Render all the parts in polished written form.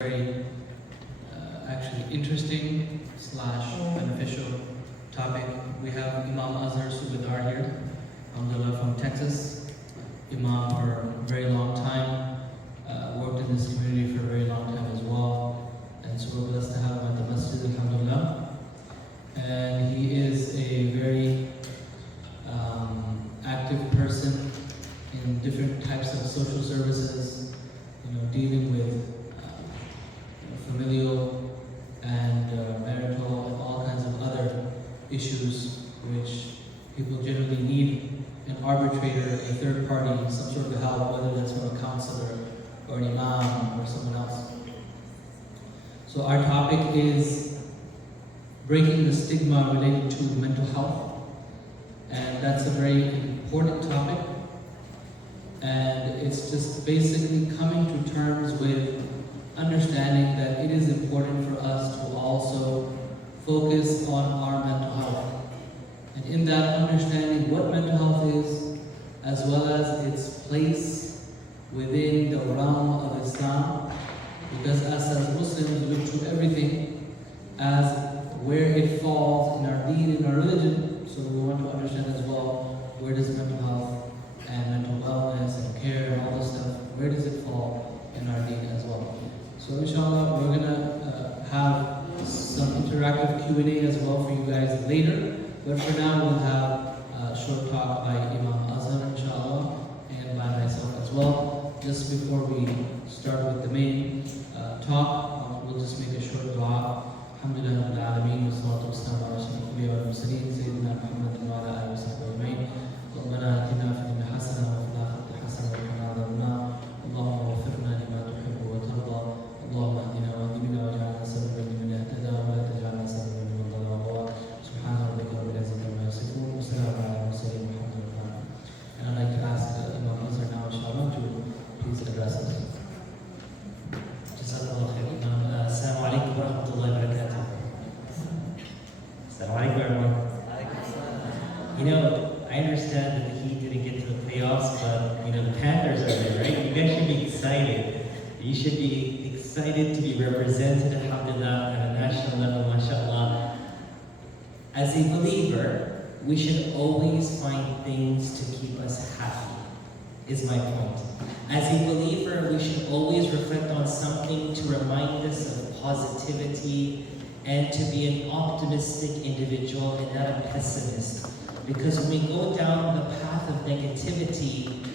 Very actually interesting / beneficial topic. We have Imam Azhar Subedar here, alhamdulillah, from Texas. Imam for a very long time, worked in this community for a very long time as well. And so we're blessed to have him at the masjid, alhamdulillah. And he is a very active person in different types of social services, dealing with familial and marital and all kinds of other issues which people generally need an arbitrator, a third party, some sort of help, whether that's from a counselor or an imam or someone else. So our topic is breaking the stigma related to mental health, and that's a very important topic, and it's just basically coming to terms with understanding that it is important for us to also focus on our mental health. And in that understanding what mental health is, as well as its place within the realm of Islam, because us as Muslims, we look to everything as where it falls in our deen, in our religion. So we want to understand as well, where does mental health and mental wellness and care and all this stuff, where does it fall in our deen as well? So inshallah, we're gonna have some interactive Q&A as well for you guys later. But for now, we'll have a short talk by Imam Azhar, inshallah, and by myself as well. Just before we start with the main talk, we'll just make a short dua. Alhamdulillah Rabbil Alameen, wa salatu wa salam ala ashrafil anbiya wal mursalin, Sayyidina Muhammadin wa ala alihi wa sahbihi ajma'in. Rabbana atina fid dunya hasanah wa fil akhirati hasanah wa qina adhaban nar. Allahumma waffirna lima tuhibbu wa tarda. اللهم اهدنا واهدنا واجعلنا سببا لمن اهتدى ولا تجعلنا سببا لمن ضل وغوى سبحان ربك رب العزة عما يصفون وسلام على المرسلين والحمد لله. And I'd like to ask Imam Azhar now, inshallah, to please address us. Jazakallah khair, Imam. Assalamu alaikum wa rahmatullahi wa barakatuh. Assalamu alaikum, everyone. I understand that the Heat didn't get to the playoffs, but the Panthers are there, right? You guys should be excited. You should be excited to be represented, alhamdulillah, at a national level, mashallah. As a believer, we should always find things to keep us happy, is my point. As a believer, we should always reflect on something to remind us of positivity and to be an optimistic individual and not a pessimist. Because when we go down the path of negativity,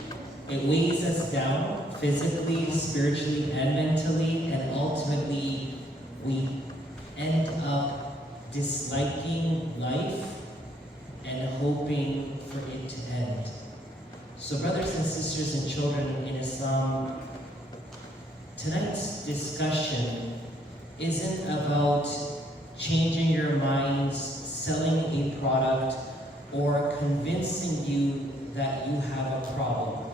it weighs us down physically, spiritually, and mentally, and ultimately we end up disliking life and hoping for it to end. So brothers and sisters and children in Islam, tonight's discussion isn't about changing your minds, selling a product, or convincing you that you have a problem.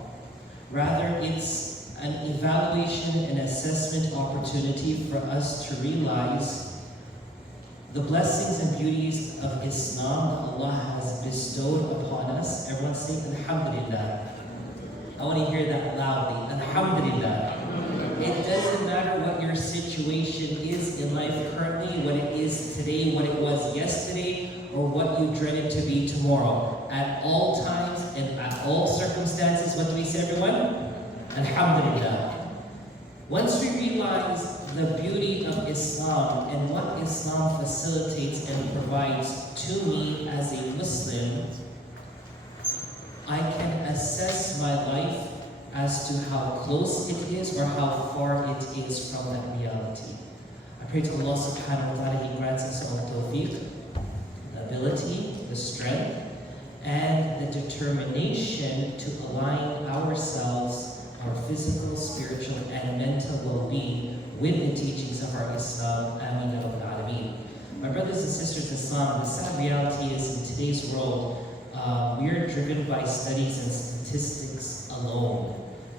Rather, it's an evaluation and assessment opportunity for us to realize the blessings and beauties of Islam that Allah has bestowed upon us. Everyone say Alhamdulillah. I want to hear that loudly. Alhamdulillah. It doesn't matter what your situation is in life currently, what it is today, what it was yesterday, or what you dread it to be tomorrow. At all times and at all circumstances, what do we say, everyone? Alhamdulillah. Once we realize the beauty of Islam and what Islam facilitates and provides to me as a Muslim, I can assess my life as to how close it is or how far it is from that reality. I pray to Allah subhanahu wa ta'ala, He grants us all the tawfiq, the ability, the strength, and the determination to align ourselves, our physical, spiritual, and mental well-being with the teachings of our Islam. Ameen ya Rabbil Alameen. My brothers and sisters in Islam, the sad reality is in today's world, we are driven by studies and statistics alone.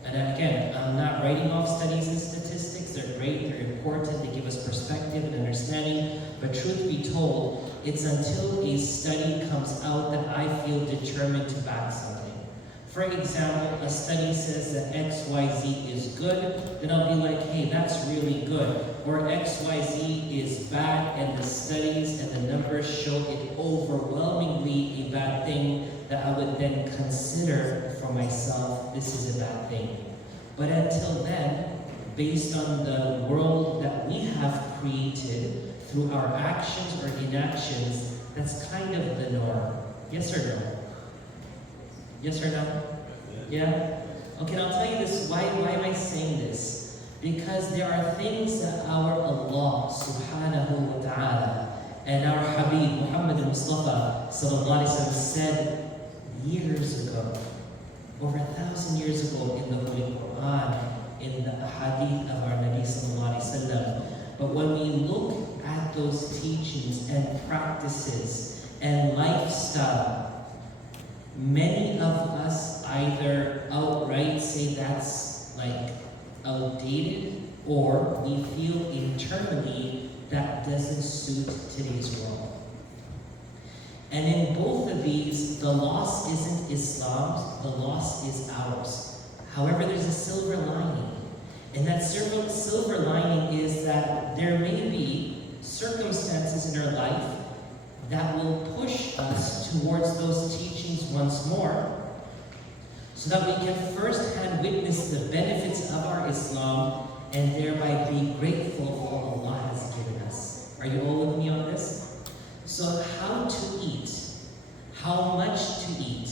And again, I'm not writing off studies and statistics. They're great, they're important, they give us perspective and understanding. But truth be told, it's until a study comes out that I feel determined to back something. For example, a study says that XYZ is good, then I'll be like, hey, that's really good. Or XYZ is bad, and the studies and the numbers show it overwhelmingly a bad thing, that I would then consider for myself, this is a bad thing. But until then, based on the world that we have created through our actions or inactions, that's kind of the norm. Yes or no? Yes or no? Yeah? Okay, and I'll tell you this, why am I saying this? Because there are things that our Allah subhanahu wa ta'ala and our Habib Muhammad al-Mustafa sallallahu alayhi wa sallam said years ago, over 1,000 years ago in the Holy Quran, in the hadith of our Nabi sallallahu alayhi wa sallam. But when we look at those teachings and practices and lifestyle, many of us either outright say that's like outdated, or we feel internally that doesn't suit today's world. And in both of these, the loss isn't Islam's, the loss is ours. However, there's a silver lining. And that silver lining is that there may be circumstances in our life that will push us towards those teachings once more, so that we can firsthand witness the benefits of our Islam and thereby be grateful for what Allah has given us. Are you all with me on this? So how to eat, how much to eat,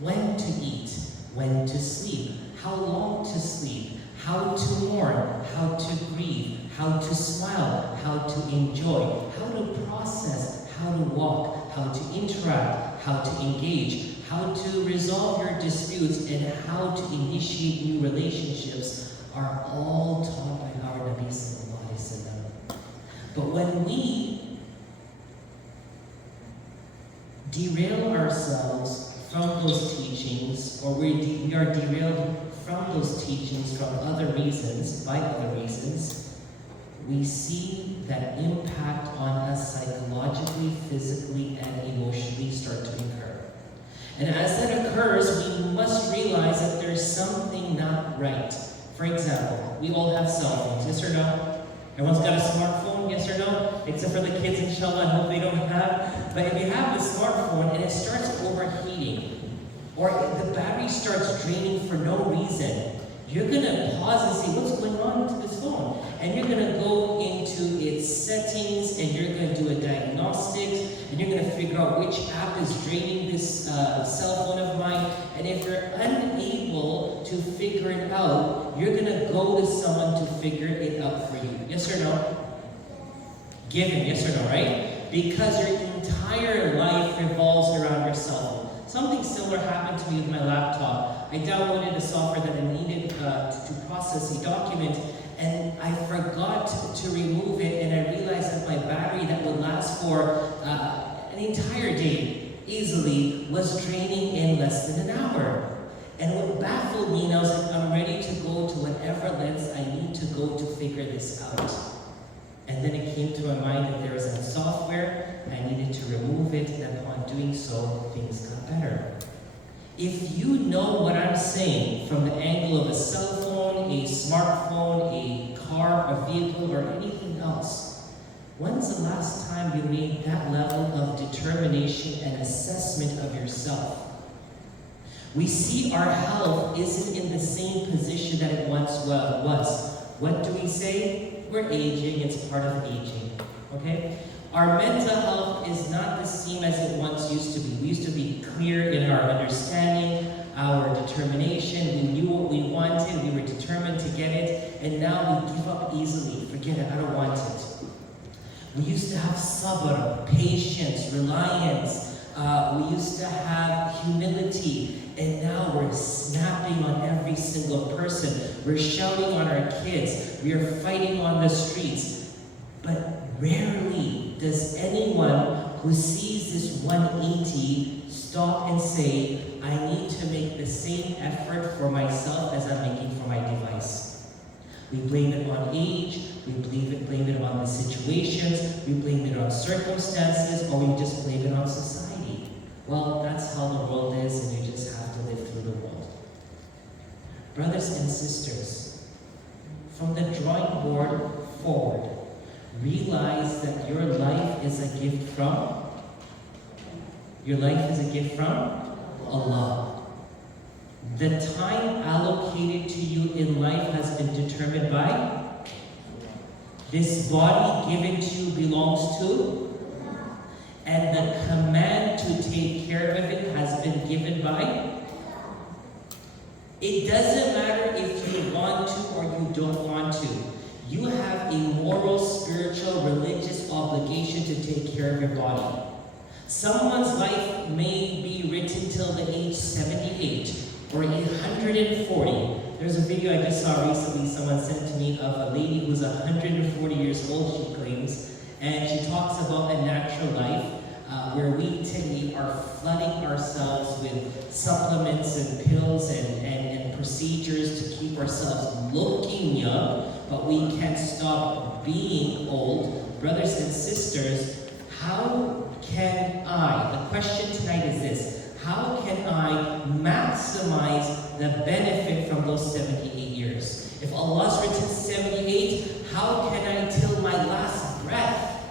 when to sleep, how long to sleep, how to mourn, how to grieve, how to smile, how to enjoy, how to process, how to walk, how to interact, how to engage, how to resolve your disputes, and how to initiate new relationships are all taught by our Nabi sallallahu alaihi wasallam. But when we derail ourselves from those teachings, or we are derailed from those teachings from other reasons, by other reasons, we see that impact on us psychologically, physically, and emotionally start to occur. And as that occurs, we must realize that there's something not right. For example, we all have cell phones, yes or no? Everyone's got a smartphone, yes or no? Except for the kids, inshallah, I hope they don't have. But if you have the smartphone and it starts overheating, or the battery starts draining for no reason, you're gonna pause and see what's going on with this phone. And you're gonna go into its settings, and you're gonna do a diagnostics, and you're gonna figure out which app is draining this cell phone of mine. And if you're unable to figure it out, you're gonna go to someone to figure it out for you. Yes or no? Give him, yes or no, right? Because your entire life revolves around your cell phone. Something similar happened to me with my laptop. I downloaded a software that I needed to process a document, and I forgot to remove it, and I realized that my battery that would last for an entire day easily was draining in less than an hour. And what baffled me, and I was like, I'm ready to go to whatever lengths I need to go to figure this out. And then it came to my mind that there was a software, I needed to remove it, and upon doing so, things got better. If you know what I'm saying from the angle of a cell phone, a smartphone, a car, a vehicle, or anything else, when's the last time you made that level of determination and assessment of yourself? We see our health isn't in the same position that it once was. What do we say? We're aging, it's part of aging, okay? Our mental health is not the same as it once used to be. We used to be clear in our understanding, our determination. We knew what we wanted, we were determined to get it, and now we give up easily. Forget it, I don't want it. We used to have sabr, patience, reliance. We used to have humility, and now we're snapping on every single person. We're shouting on our kids. We are fighting on the streets. But rarely does anyone who sees this 180 stop and say, I need to make the same effort for myself as I'm making for my device. We blame it on age, we blame it on the situations, we blame it on circumstances, or we just blame it on society. Well, that's how the world is, and you just have to live through the world. Brothers and sisters, from the drawing board forward, realize that your life is a gift from? Your life is a gift from Allah. The time allocated to you in life has been determined by? This body given to you belongs to? And the command to take care of it has been given by? It doesn't matter if you want to or you don't want to. You have a moral, spiritual, religious obligation to take care of your body. Someone's life may be written till the age 78 or 140. There's a video I just saw recently, someone sent to me, of a lady who's 140 years old, she claims, and she talks about a natural life where we typically are flooding ourselves with supplements and pills and procedures to keep ourselves looking young, but we can't stop being old. Brothers and sisters, how can I, the question tonight is this, how can I maximize the benefit from those 78 years? If Allah's written 78, how can I till my last breath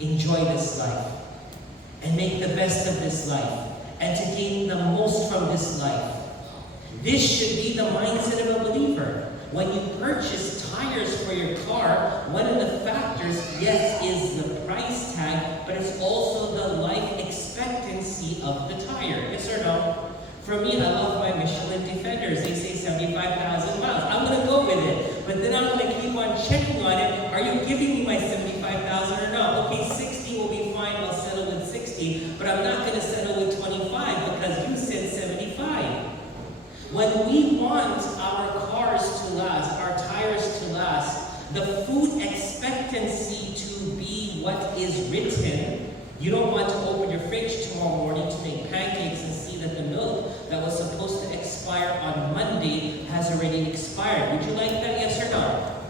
enjoy this life and make the best of this life and to gain the most from this life? This should be the mindset of a believer. When you purchase tires for your car, one of the factors, yes, is the price tag, but it's also the life expectancy of the tire. Yes or no? For me, I love my Michelin Defenders. They say 75,000 miles. I'm going to go with it. But then I'm going to keep on checking on it. Are you giving me my 75,000 or not? Okay, 60 will be fine. I'll settle with 60. But I'm not going to settle with 25 because you said 75. When we want our cars to last, our tires to last, the food expectancy to be what is written, you don't want to open your fridge tomorrow morning to make pancakes and see that the milk that was supposed to expire on Monday has already expired. Would you like that, yes or no?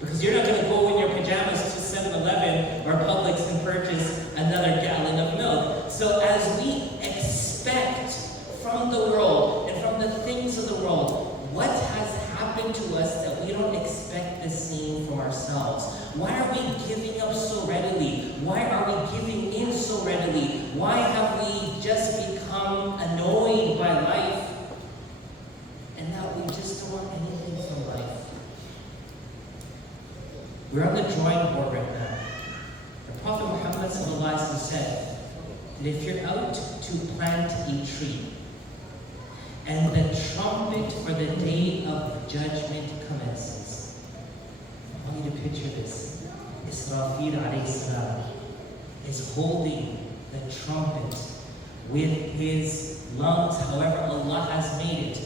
Because you're not going to go in your pajamas to 7-Eleven or Publix and purchase another gallon of milk. So as we expect from the world and from the things of the world, what has happened to us that we don't expect the same from ourselves? Why are we giving up so readily? Why are we giving in so readily? Why have we just become annoyed by life and that we just don't want anything from life? We're on the drawing board right now. The Prophet Muhammad said that if you're out to plant a tree, and the trumpet for the day of judgment commences. I want you to picture this. Israfil alayhi salam is holding the trumpet with his lungs, however Allah has made it,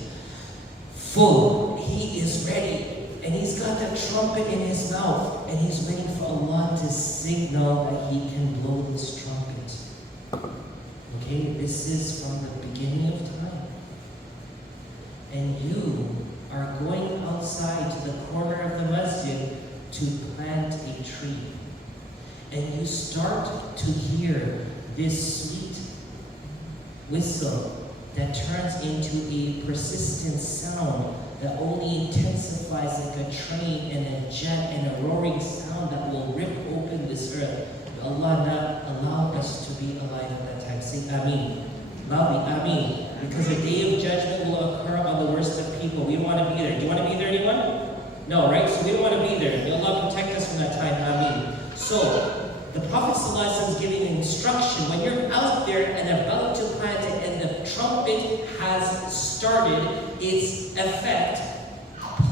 full. He is ready. And he's got that trumpet in his mouth. And he's waiting for Allah to signal that he can blow this trumpet. Okay, this is from the beginning of time. And you are going outside to the corner of the masjid to plant a tree. And you start to hear this sweet whistle that turns into a persistent sound that only intensifies like a train and a jet and a roaring sound that will rip open this earth. May Allah not allow us to be alive at that time. Say Ameen. Loudly, Ameen. Because the day of judgment will occur on the worst of people. We don't want to be there. Do you want to be there, anyone? No, right? So we don't want to be there. May Allah protect us from that time. Ameen. So, the Prophet ﷺ is giving an instruction. When you're out there and about to plant it and the trumpet has started its effect,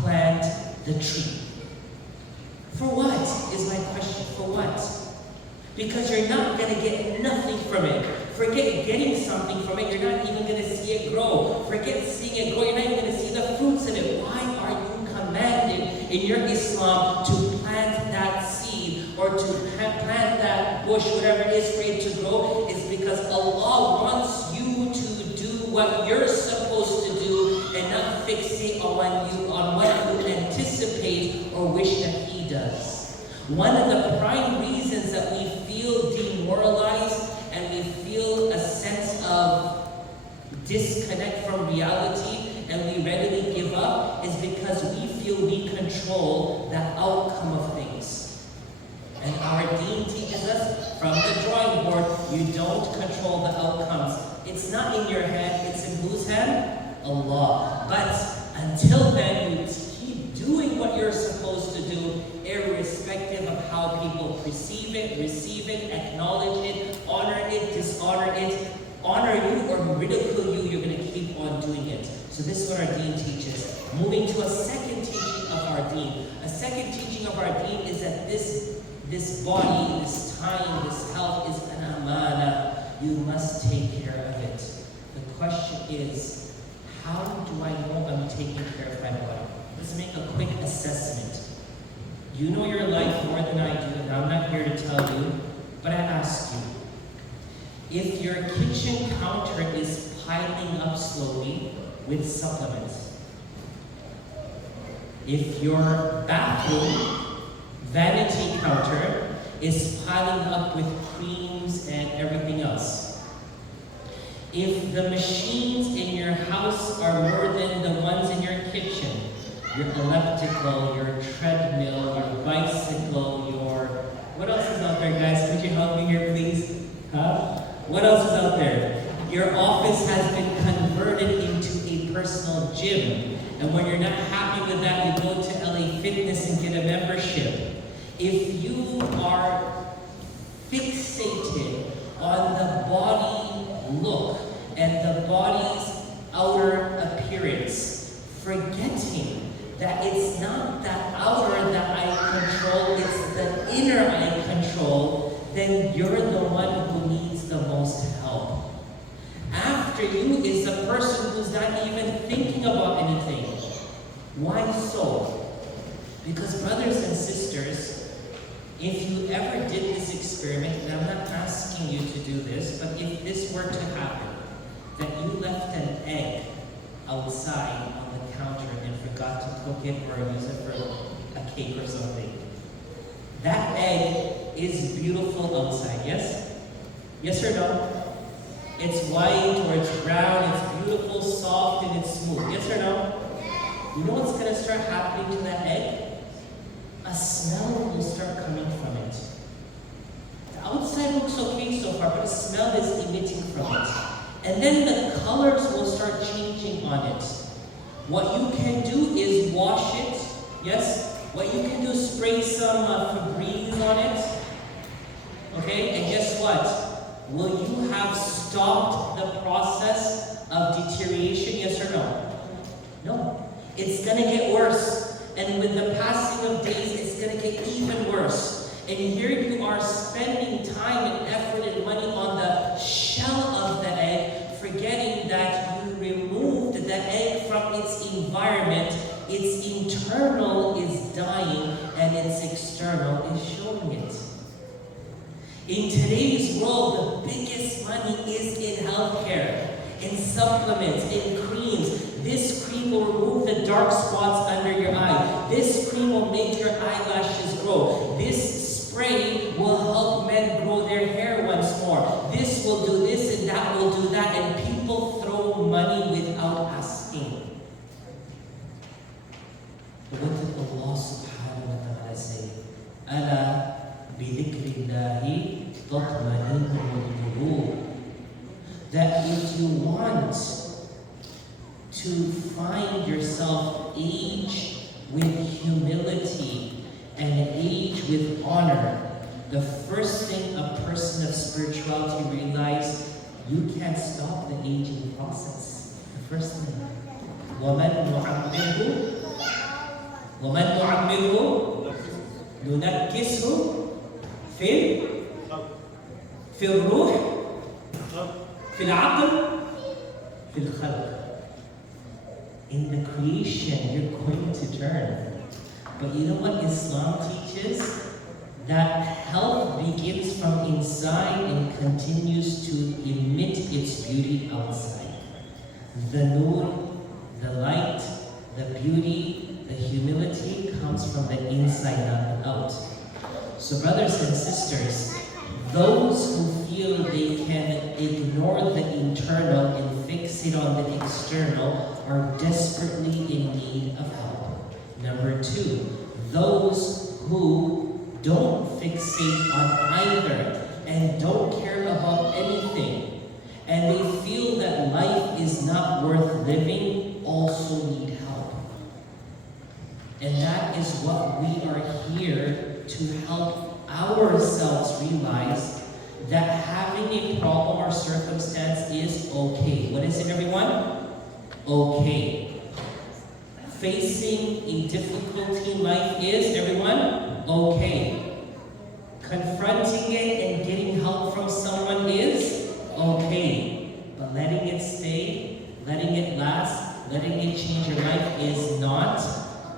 plant the tree. For what is my question? For what? Because you're not going to get nothing from it. Forget getting something from it, you're not even going to see it grow. Forget seeing it grow, you're not even going to see the fruits of it. Why are you commanded in your Islam to plant that seed or to plant that bush, whatever it is for it to grow? It's because Allah wants you to do what you're supposed to do and not fixate on what you anticipate or wish that He does. One of the prime reasons that we feel demoralized and we feel a sense of disconnect from reality, and and we readily give up is because we feel we control the outcome of things. And our deen teaches us from the drawing board, you don't control the outcomes. It's not in your hand, it's in whose hand? Allah. But until then, you keep doing what you're supposed to do, irrespective of how people perceive it, receive it, acknowledge it, honor it, dishonor it, honor you or ridicule you, you're going to keep on doing it. So this is what our deen teaches. Moving to a second teaching of our deen. A second teaching of our deen is that this body, this time, this health is an amana. You must take care of it. The question is, how do I know I'm taking care of my body? Let's make a quick assessment. You know your life more than I do, and I'm not here to tell you, but I ask you, if your kitchen counter is piling up slowly with supplements, if your bathroom vanity counter is piling up with creams and everything else, if the machines in your house are more than the ones in your kitchen, your elliptical, your treadmill, your bicycle, your... What else is out there, guys? Could you help me here, please? Huh? What else is out there? Your office has been converted into a personal gym. And when you're not happy with that, you go to LA Fitness and get a membership. If you are fixated on the body look and the body's outer appearance, forgetting that it's not that outer that I control, it's the inner I control, then you're the one who needs the most help. After you is the person who's not even thinking about anything. Why so? Because brothers and sisters, if you ever did this experiment, and I'm not asking you to do this, but if this were to happen, that you left an egg outside on the counter and forgot to cook it or use it for a cake or something. That egg is beautiful outside, yes? Yes or no? It's white or it's brown, it's beautiful, soft, and it's smooth. Yes or no? You know what's going to start happening to that egg? A smell will start coming from it. The outside looks okay so far, but a smell is emitting from it. And then the colors will start changing on it. What you can do is wash it. Yes? What you can do is spray some Febreze on it. Okay? And guess what? Will you have stopped the process of deterioration? Yes or no? No. It's going to get worse. And with the passing of days, it's going to get even worse. And here you are spending time and effort and money on the shell of the egg, forgetting that you removed the egg from its environment. Its internal is dying and its external is showing it. In today's world, the biggest money is in healthcare, in supplements, in creams. This cream will remove the dark spots under your eye. This cream will make your eyelashes grow. This spray will help men grow their hair once more. This will do this and that will do that. And people throw money without asking. But what did Allah subhanahu wa ta'ala say? Ala bidhikrillahi tatma'innul qulub. That if you want to find yourself age with humility and age with honor, the first thing a person of spirituality realizes, you can't stop the aging process. The first thing. وَمَنْ نُعَمِّرْهُ نُنَكِّسْهُ في الروح في العقل في الخلق. In the creation, you're going to turn. But you know what Islam teaches? That health begins from inside and continues to emit its beauty outside. The nur, the light, the beauty, the humility comes from the inside, not the out. So brothers and sisters, those who feel they can ignore the internal and fixate on the external are desperately in need of help. Number 2, those who don't fixate on either and don't care about anything, and they feel that life is not worth living, also need help. And that is what we are here to help ourselves realize, that having a problem or circumstance is okay. What is it, everyone? Okay. Facing a difficulty in life is, everyone, okay. Confronting it and getting help from someone is okay. But letting it stay, letting it last, letting it change your life is not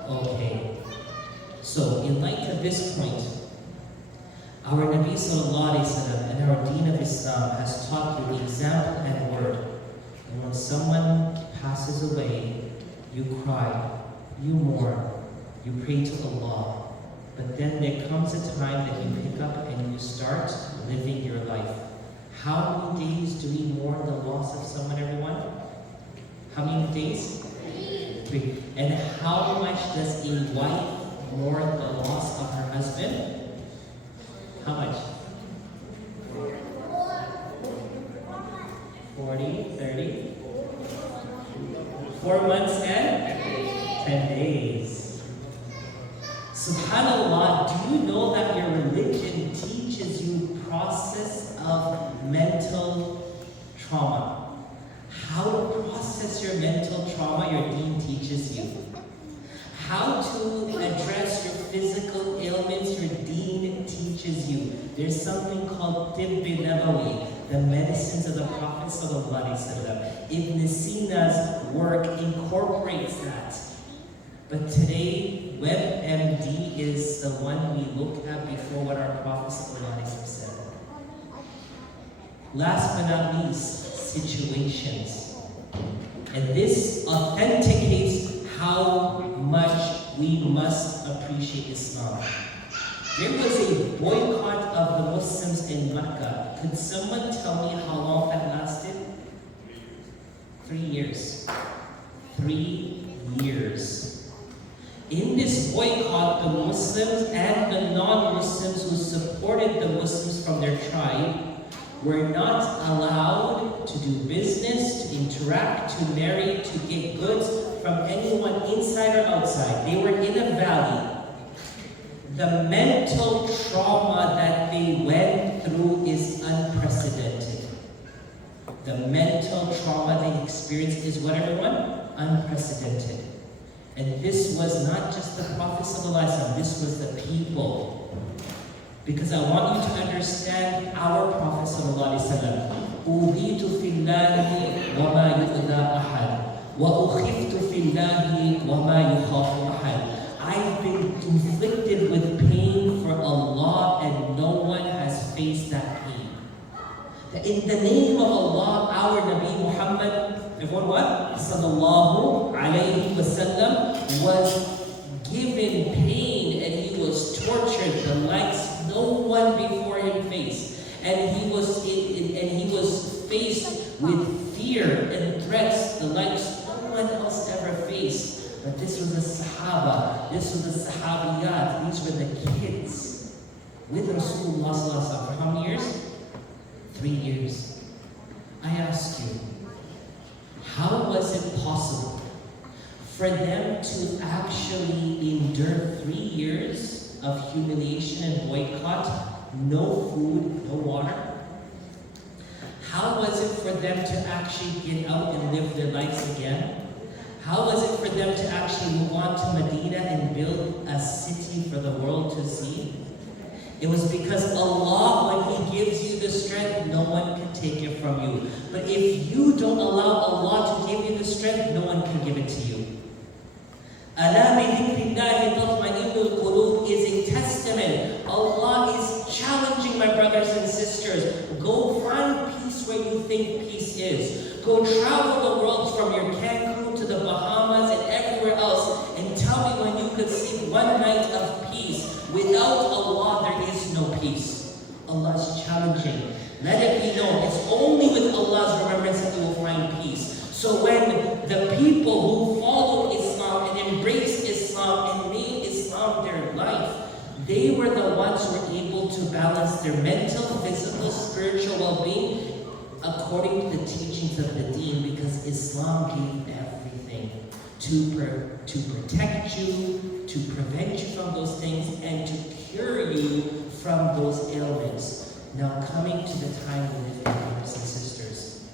okay. So, in light of this point, our Nabi Sallallahu Alaihi Wasallam and our Deen of Islam has taught you the example and word. And when someone passes away, you cry, you mourn, you pray to Allah. But then there comes a time that you pick up and you start living your life. How many days do we mourn the loss of someone, everyone? How many days? 3. And how much does a wife mourn the loss of her husband? How much? 40, 30? 4 months and 10 days. SubhanAllah, do you know that your religion teaches you process of mental trauma? How to process your mental trauma, your deen teaches you. How to address your physical ailments, your deen teaches you. There's something called Tibb Nabawi, the medicines of the Prophet Sallallahu Alaihi Wasallam. Ibn Sina's work incorporates that. But today, WebMD is the one we look at before what our Prophet Sallallahu Alaihi Wasallam said. Last but not least, situations. And this authenticates how much we must appreciate Islam. There was a boycott of the Muslims in Mecca. Could someone tell me how long that lasted? 3 years. 3 years. In this boycott, the Muslims and the non-Muslims who supported the Muslims from their tribe were not allowed to do business, to interact, to marry, to get goods from anyone inside or outside. They were in a valley. The mental trauma that they went through is unprecedented. The mental trauma they experienced is what, everyone? Unprecedented. And this was not just the Prophet ﷺ, this was the people. Because I want you to understand our Prophet ﷺ. أُوذِيتُ فِي اللَّهِ وَمَا يُؤْذَى أَحَدٌ وَأُخِفْتُ فِي اللَّهِ وَمَا يُخَافُ أَحَدٌ. I've been inflicted with pain for Allah and no one has faced that pain. In the name of Allah, our Nabi Muhammad, everyone what? Sallallahu alayhi wasallam was given pain and he was tortured, the likes no one before him faced. And he was faced with fear and threats, the likes no one else ever faced. But this was the Sahaba, this was the Sahabiyat, these were the kids with Rasulullah for how many years? 3 years. I ask you, how was it possible for them to actually endure 3 years of humiliation and boycott, no food, no water? How was it for them to actually get out and live their lives again? How was it for them to actually move on to Medina and build a city for the world to see? It was because Allah, when He gives you the strength, no one can take it from you. But if you don't allow Allah to give you the strength, no one can give it to you. أَلَا بِذِكْرِ اللَّهِ تَطْمَئِنُّ الْقُلُوبُ is a testament. Allah is challenging my brothers and sisters. Go find peace where you think peace is. Go travel the world from your Cancun to the Bahamas and everywhere else and tell me when you could sleep one night of peace. Without Allah, there is no peace. Allah is challenging. Let it be known, it's only with Allah's remembrance that you will find peace. So when the people who follow Islam and embrace Islam and made Islam their life, they were the ones who were able to balance their mental, physical, spiritual well-being according to the teachings of the Deen, because Islam gave everything to protect you, to prevent you from those things, and to cure you from those ailments. Now, coming to the time we live in, brothers and sisters,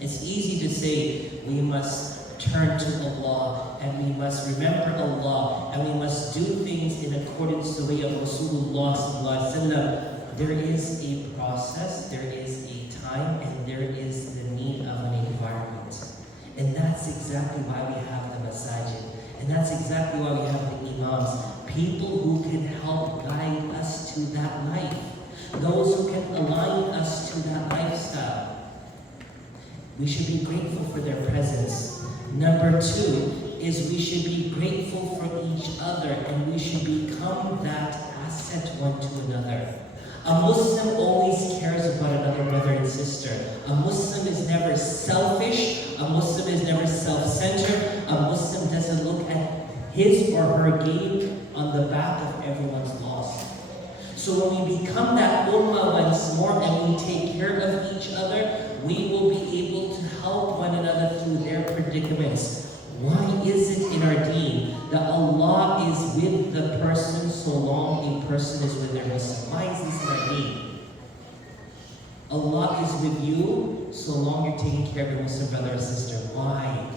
it's easy to say we must turn to Allah, and we must remember Allah, and we must do things in accordance to the way of Rasulullah sallallahu alaihi wasallam. There is a process, there is a time, and there is the need of an environment. And that's exactly why we have the masajid. And that's exactly why we have the imams. People who can help guide us to that life. Those who can align us to that lifestyle. We should be grateful for their presence. Number 2 is we should be grateful for each other, and we should become that asset one to another. A Muslim always cares about another brother and sister. A Muslim is never selfish. A Muslim is never self-centered. A Muslim doesn't look at his or her gain on the back of everyone's loss. So when we become that ummah once more and we take care of each other, we will be able to help one another through their predicaments. Why is it in our deen that Allah is with the person so long a person is with their Muslim? Why is this in our deen? Allah is with you so long you're taking care of your Muslim brother or sister. Why?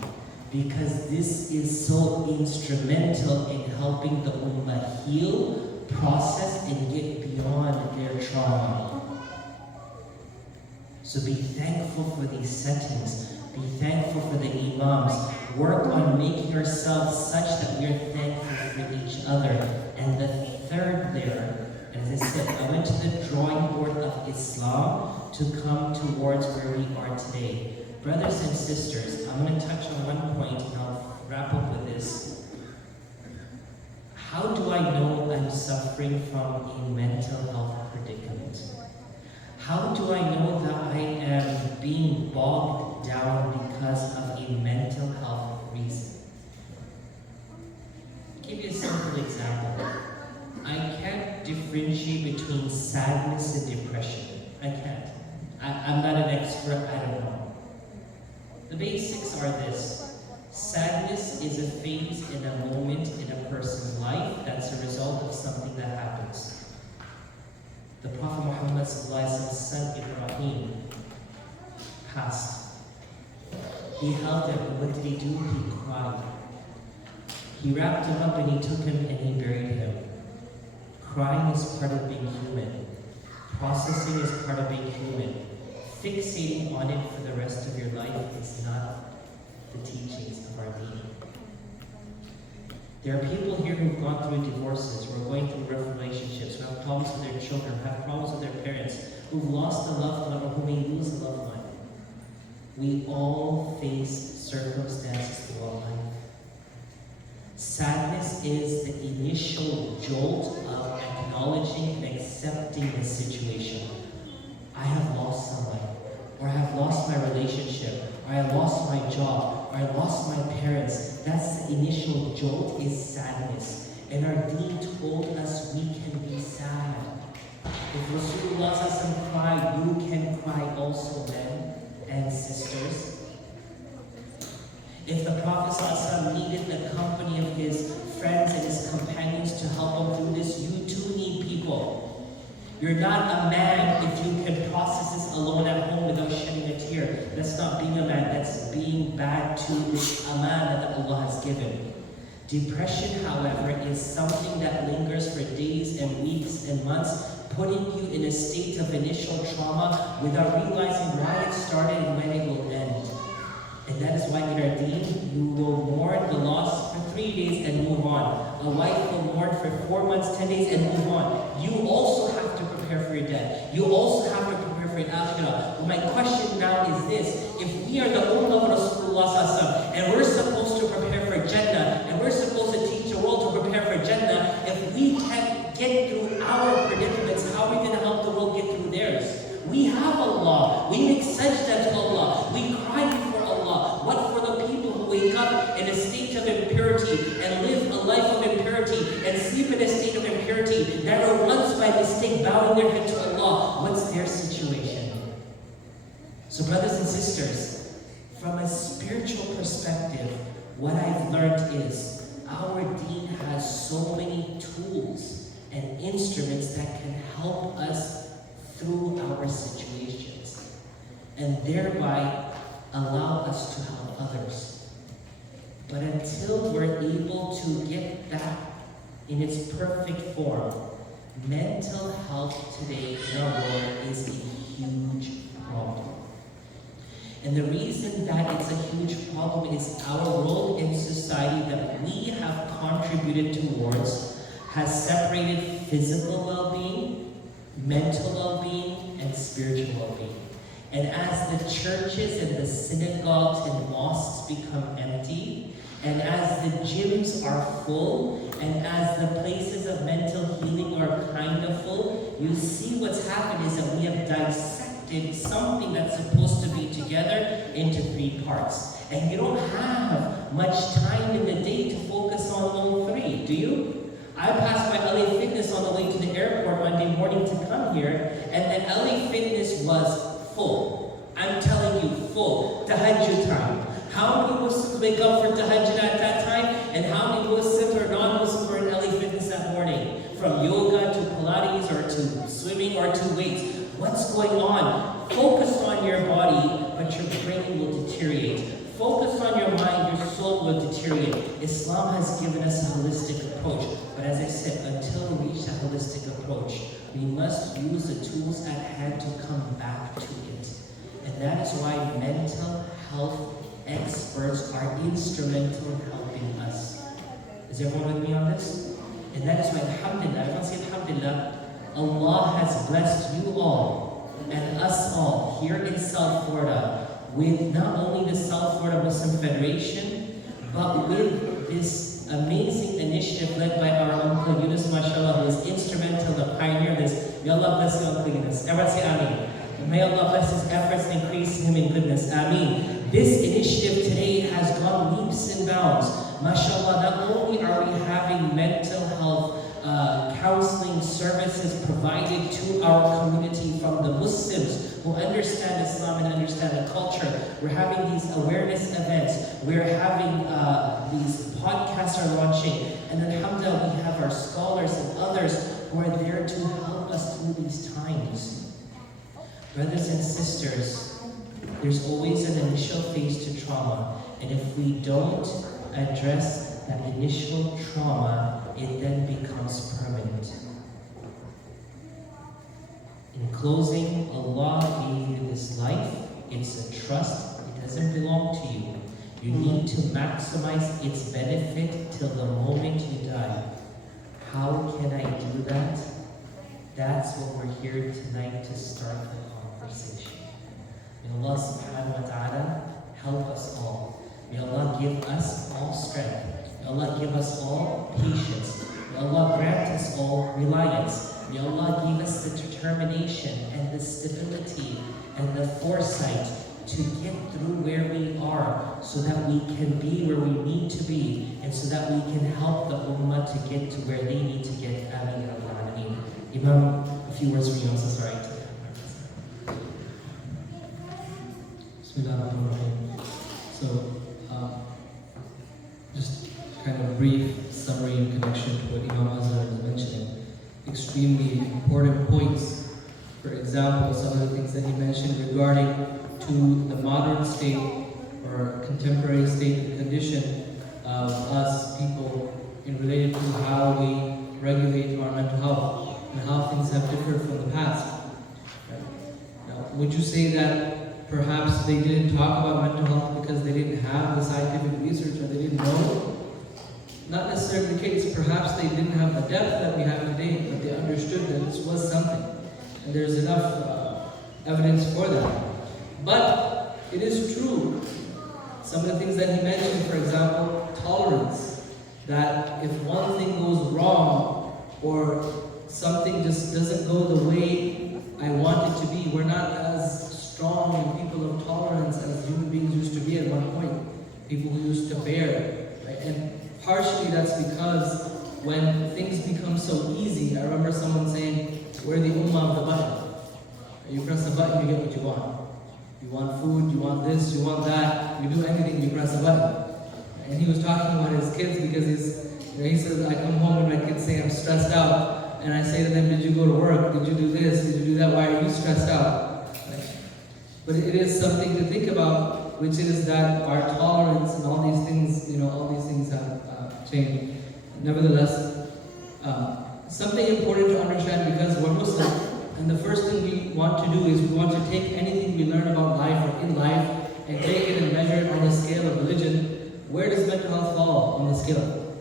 Because this is so instrumental in helping the ummah heal, process, and get beyond their trauma. So be thankful for these settings. Be thankful for the imams. Work on making yourselves such that we are thankful for each other. And the third there, as I said, I went to the drawing board of Islam to come towards where we are today. Brothers and sisters, I'm going to touch on one point and I'll wrap up with this. How do I know I'm suffering from a mental health predicament? How do I know that I am being bogged down because of a mental health reason? I'll give you a simple example. I can't differentiate between sadness and depression. I can't. I'm not an expert, I don't know. The basics are this. Sadness is a phase in a moment in a person's life that's a result of something that happens. The Prophet Muhammad's son Ibrahim passed. He held him, and what did he do? He cried. He wrapped him up and he took him and he buried him. Crying is part of being human. Processing is part of being human. Fixating on it for the rest of your life is not the teachings of our deen. There are people here who've gone through divorces, who are going through rough relationships, who have problems with their children, who have problems with their parents, who've lost a loved one or who may lose a loved one. We all face circumstances throughout life. Sadness is the initial jolt of acknowledging and accepting the situation. I have lost someone, or I have lost my relationship, or I lost my job, or I lost my parents. That's the initial jolt, is sadness. And our deen told us we can be sad. If Rasulullah cried, you can cry also, men and sisters. If the Prophet ﷺ needed the company of his friends and his companions to help him through this, you too need people. You're not a man if you can process this alone at home without shedding a tear. That's not being a man, that's being bad to this amana that Allah has given. Depression, however, is something that lingers for days and weeks and months, putting you in a state of initial trauma without realizing why it started and when it will end. And that is why in our deen, you will mourn the loss for 3 days and move on. A wife will mourn for 4 months, 10 days and move on. You also have to prepare for your death. You also have to prepare for your akhirah. But my question now is this. If we are the ummah of Rasulullah and we're supposed to prepare for Jannah, and we're supposed to teach the world to prepare for Jannah, if we can't get through our predicaments, how are we going to help the world get through theirs? We have Allah. We make sajda to Allah. We cry before Allah. What for the people who wait bowing their head to Allah, what's their situation? So brothers and sisters, from a spiritual perspective, what I've learned is our deen has so many tools and instruments that can help us through our situations and thereby allow us to help others. But until we're able to get that in its perfect form, mental health today in our world is a huge problem. And the reason that it's a huge problem is our role in society that we have contributed towards has separated physical well-being, mental well-being, and spiritual well-being. And as the churches and the synagogues and mosques become empty, and as the gyms are full, and as the places of mental healing are kind of full, you see what's happened is that we have dissected something that's supposed to be together into 3 parts. And you don't have much time in the day to focus on all 3, do you? I passed by LA Fitness on the way to the airport Monday morning to come here, and the LA Fitness was full. I'm telling you, full. Tahajjud time. How many Muslims wake up for tahajjud at that time? And how many Muslims or non-Muslims were in LA Fitness that morning? From yoga to Pilates or to swimming or to weights. What's going on? Focus on your body, but your brain will deteriorate. Focus on your mind, your soul will deteriorate. Islam has given us a holistic approach. But as I said, until we reach that holistic approach, we must use the tools at hand to come back to it. And that is why mental health experts are instrumental in helping us. Is everyone with me on this? And that is why, alhamdulillah, I want to say alhamdulillah, Allah has blessed you all and us all here in South Florida with not only the South Florida Muslim Federation, but with this amazing initiative led by our Uncle Yunus, mashallah, who is instrumental, the pioneer of this. May Allah bless you, Uncle Yunus. Everyone say Ameen. And may Allah bless his efforts and increase him in goodness. Ameen. This initiative today has gone leaps and bounds. MashaAllah, not only are we having mental health counseling services provided to our community from the Muslims who understand Islam and understand the culture. We're having these awareness events. We're having these podcasts are launching. And then alhamdulillah, we have our scholars and others who are there to help us through these times. Brothers and sisters, there's always an initial phase to trauma, and if we don't address that initial trauma, it then becomes permanent. In closing, Allah gave you this life. It's a trust. It doesn't belong to you. You need to maximize its benefit till the moment you die. How can I do that? That's what we're here tonight to start the conversation. May Allah subhanahu wa ta'ala help us all. May Allah give us all strength. May Allah give us all patience. May Allah grant us all reliance. May Allah give us the determination and the stability and the foresight to get through where we are so that we can be where we need to be and so that we can help the ummah to get to where they need to get. Ameen ya Rabbal Alameen. Imam, a few words from you, I'm so sorry. So, just kind of brief summary in connection to what Imam Azhar is mentioning. Extremely important points. For example, some of the things that he mentioned regarding to the modern state or contemporary state and condition of us people in related to how we regulate our mental health and how things have differed from the past. Right? Now, would you say that perhaps they didn't talk about mental health because they didn't have the scientific research or they didn't know? Not necessarily the case. Perhaps they didn't have the depth that we have today, but they understood that this was something. And there's enough evidence for that. But it is true. Some of the things that he mentioned, for example, tolerance. That if one thing goes wrong or something just doesn't go the way I want it to be, we're not as strong and people of tolerance as human beings used to be at one point. People who used to bear. Right? And partially that's because when things become so easy, I remember someone saying, we're the ummah button, you get what you want. You want food, you want this, you want that, you do anything, you press a button. And he was talking about his kids because he says, I come home and my kids say I'm stressed out. And I say to them, did you go to work? Did you do this? Did you do that? Why are you stressed out? Right? But it is something to think about, which is that our tolerance and all these things, all these things have changed. Nevertheless, something important to understand because we're Muslim, and the first thing we want to do is we want to take anything we learn about life or in life and take it and measure it on the scale of religion. Where does mental health fall on the scale?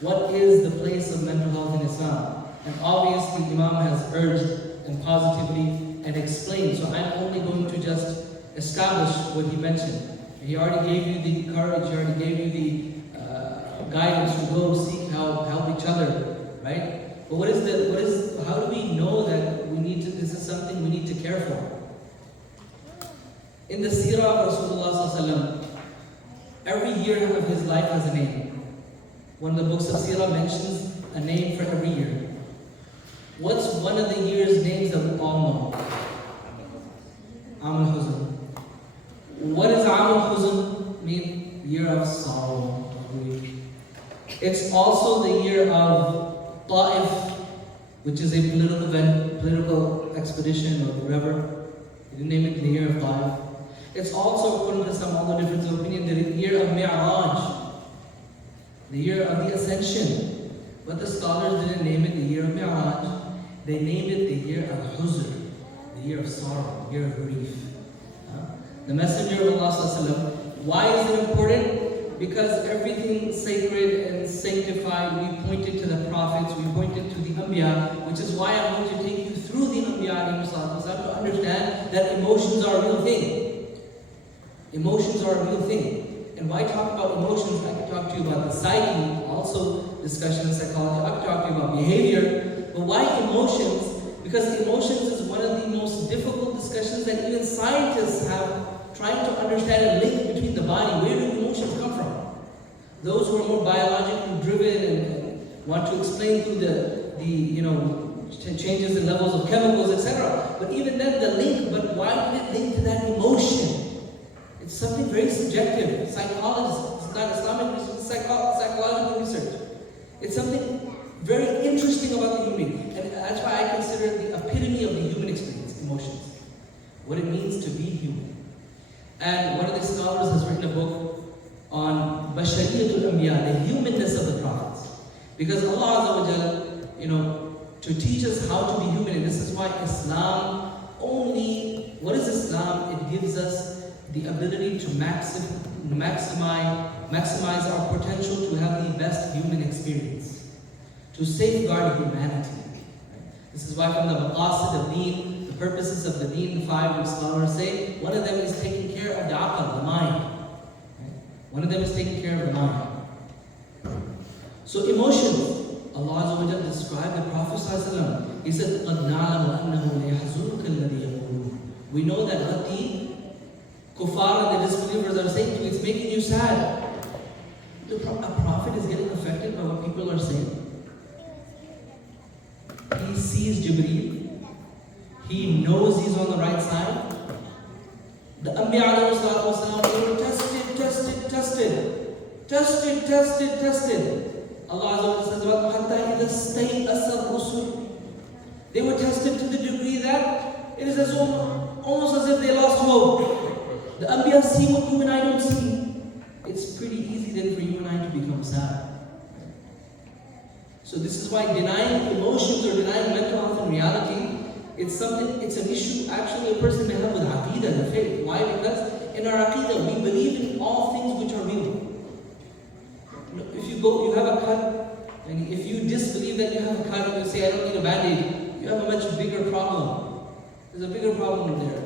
What is the place of mental health in Islam? And obviously Imam has urged and positively and explained, so I'm only going to just establish what he mentioned. He already gave you the courage, he already gave you the guidance to go seek help each other, right? But how do we know that this is something we need to care for? In the seerah of Rasulullah sallallahu alaihi wasallam, every year of his life has a name. One of the books of seerah mentions a name for every year. What's one of the year's names that we all know? Aam al-Huzn. What does Aam al-Huzn mean? Year of sorrow, of grief. It's also the year of Ta'if, which is a political expedition or whatever. You name it the year of Ta'if. It's also, according to some other difference of opinion, the year of Mi'raj, the year of the Ascension. But the scholars didn't name it the year of Mi'raj. They named it the year of Huzr, the year of sorrow, the year of grief. The Messenger of Allah sallallahu alaihi wasallam. Why is it important? Because everything sacred and sanctified, we pointed to the prophets, we pointed to the Anbiya, which is why I'm going to take you through the Anbiya to understand that emotions are a real thing. Emotions are a real thing. And why talk about emotions? I can talk to you about the psyche, also discussion in psychology. I can talk to you about behavior. But why emotions? Because emotions is one of the most difficult discussions that even scientists have, trying to understand a link between the body. Where do emotions come from? Those who are more biologically driven and want to explain through the changes in levels of chemicals, etc. But even then, the link. But why did it link to that emotion? It's something very subjective. Psychologists, it's not Islamic research, it's psychological research. It's something very interesting about the human, and that's why I consider it the epitome of the human experience, emotions. What it means to be human. And one of the scholars has written a book on Bashariyatul Anbiya, the humanness of the prophets. Because Allah Azza wa Jal, to teach us how to be human, and this is why Islam what is Islam? It gives us the ability to maximize our potential to have the best human experience, to safeguard humanity. This is why from the maqasid of deen, the purposes of the deen, 5 which scholars say, one of them is taking care of the aql, the mind. One of them is taking care of the mind. So emotions, Allah Azza wa Jalla described the Prophet ﷺ. He said, قَدْ نَعْلَمُ أَنَّهُ لَيَحْزُنُكَ الَّذِي يَقُولُونَ. We know that what the kuffar and the disbelievers are saying to you, it's making you sad. A prophet is getting affected by what people are saying. He sees Jibreel. He knows he's on the right side. The Anbiya alayhi salatu wasalam, they were tested. Allah Azza wa Jalla says about حَتَّى إِذَا اسْتَيْأَسَ الرُّسُلُ. They were tested to the degree that it is almost as if they lost hope. The Anbiya see what you and I don't see. It's pretty easy then for you and I to become sad. So this is why denying emotions or denying mental health in reality, it's an issue actually a person may have with Aqidah, the faith. Why? Because in our Aqidah, we believe in all things which are real. If you have a cut, and if you disbelieve that you have a cut, and you say, I don't need a band-aid, you have a much bigger problem. There's a bigger problem there.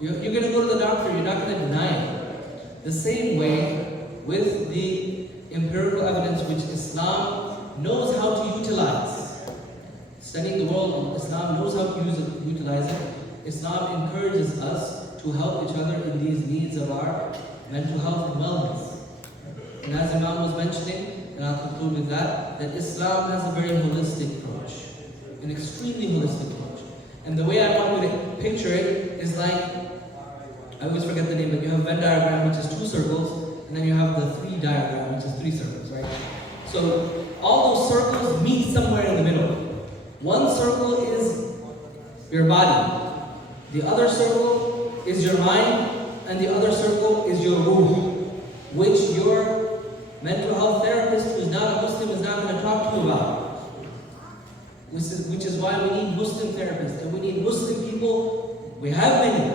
You're going to go to the doctor, you're not going to deny it. The same way with the empirical evidence which Islam knows how to utilize. Studying the world, Islam knows how to utilize it. Islam encourages us to help each other in these needs of our mental health and wellness. And as Imam was mentioning, and I'll conclude with that Islam has a very holistic approach, an extremely holistic approach. And the way I want you to picture it is like, I always forget the name, but you have a Venn diagram, which is 2 circles, and then you have the 3 diagram, which is 3 circles, right? So all those circles meet somewhere in the middle. One circle is your body, the other circle is your mind, and the other circle is your ruh, which your mental health therapist who is not a Muslim is not going to talk to you about. Which is why we need Muslim therapists, and we need Muslim people. We have many.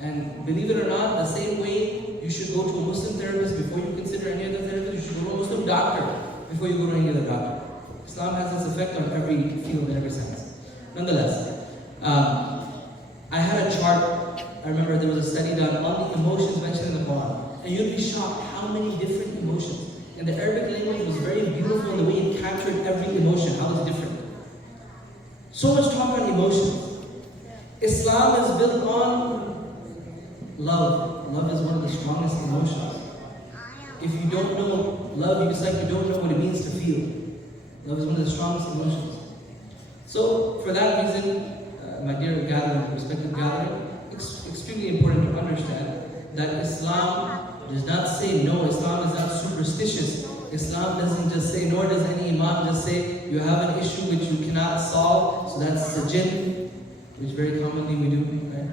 And believe it or not, the same way you should go to a Muslim therapist before you consider any other therapist, you should go to a Muslim doctor before you go to any other doctor. Islam has this effect on every field and every sense. Nonetheless, I had a chart. I remember there was a study done on the emotions mentioned in the Quran, and you'd be shocked how many different emotions. And the Arabic language was very beautiful in the way it captured every emotion, how it's different. So much talk on emotions. Islam is built on love. Love is one of the strongest emotions. If you don't know love, it's like you don't know what it means to feel. Love is one of the strongest emotions. So, for that reason, my dear gathering, respected gathering, it's extremely important to understand that Islam does not say no. Islam is not superstitious. Islam doesn't just say, nor does any imam just say, you have an issue which you cannot solve, so that's the jinn, which very commonly we do, right?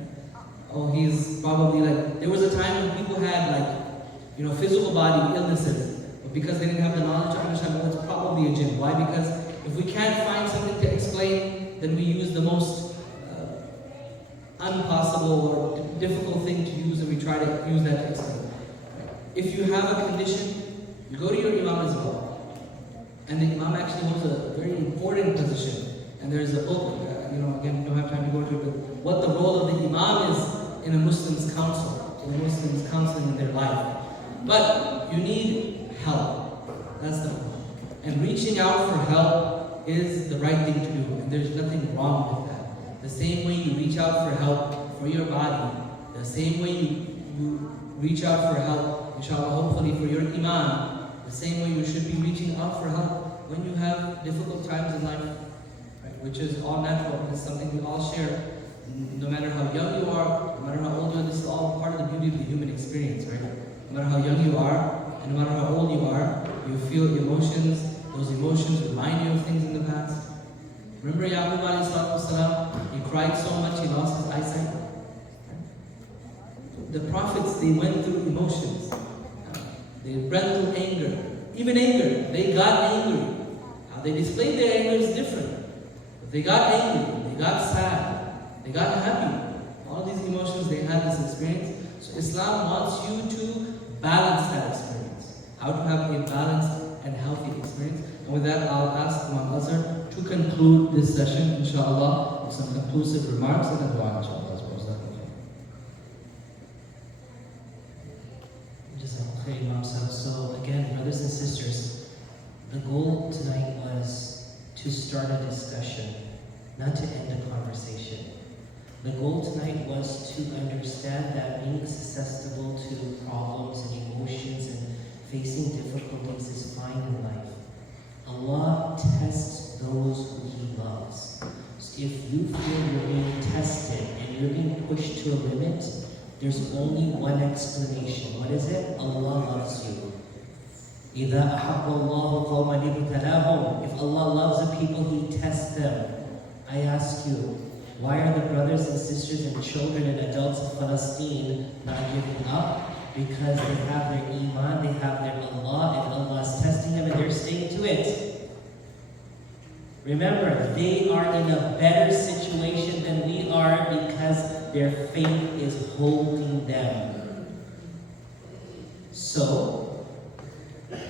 Oh, he's probably like, there was a time when people had like, physical body illnesses, but because they didn't have the knowledge to understand, well, it's probably a jinn. Why? Because if we can't find something to explain, then we use the most impossible or difficult thing to use, and we try to use that to explain. If you have a condition, you go to your imam as well. And the imam actually holds a very important position. And there's a book, again, we don't have time to go into it, but what the role of the imam is in a Muslim's counsel, in a Muslim's counseling in their life. But you need help. That's the point. And reaching out for help is the right thing to do. And there's nothing wrong with that. The same way you reach out for help for your body, the same way you reach out for help, inshallah, hopefully for your iman, the same way you should be reaching out for help when you have difficult times in life, right? Which is all natural. It's something we all share. No matter how young you are, no matter how old you are, this is all part of the beauty of the human experience, right? No matter how young you are, and no matter how old you are, you feel emotions. Those emotions remind you of things in the past. Remember Yaqub alayhi salatu wasalam? He cried so much he lost his eyesight. The prophets, they went through emotions. They went through anger. Even anger, they got angry. How they displayed their anger is different. But they got angry, they got sad, they got happy. All of these emotions, they had this experience. So Islam wants you to balance that experience. How to have a balanced and healthy experience. And with that, I'll ask Imam Azhar to conclude this session, inshallah, with some conclusive remarks and a dua, inshallah. So again, brothers and sisters, the goal tonight was to start a discussion, not to end a conversation. The goal tonight was to understand that being susceptible to problems and emotions and facing difficulties is fine in life. Allah tests those who He loves. So if you feel you're being tested and you're being pushed to a limit, there's only one explanation. What is it? Allah loves you. إِذَا أَحَبَّ اللَّهُ قَوْمًا ابْتَلَاهُمْ. If Allah loves a people, He tests them. I ask you, why are the brothers and sisters and children and adults of Palestine not giving up? Because they have their iman, they have their Allah, and Allah is testing them and they're staying to it. Remember, they are in a better situation than we are because their faith is holding them. So,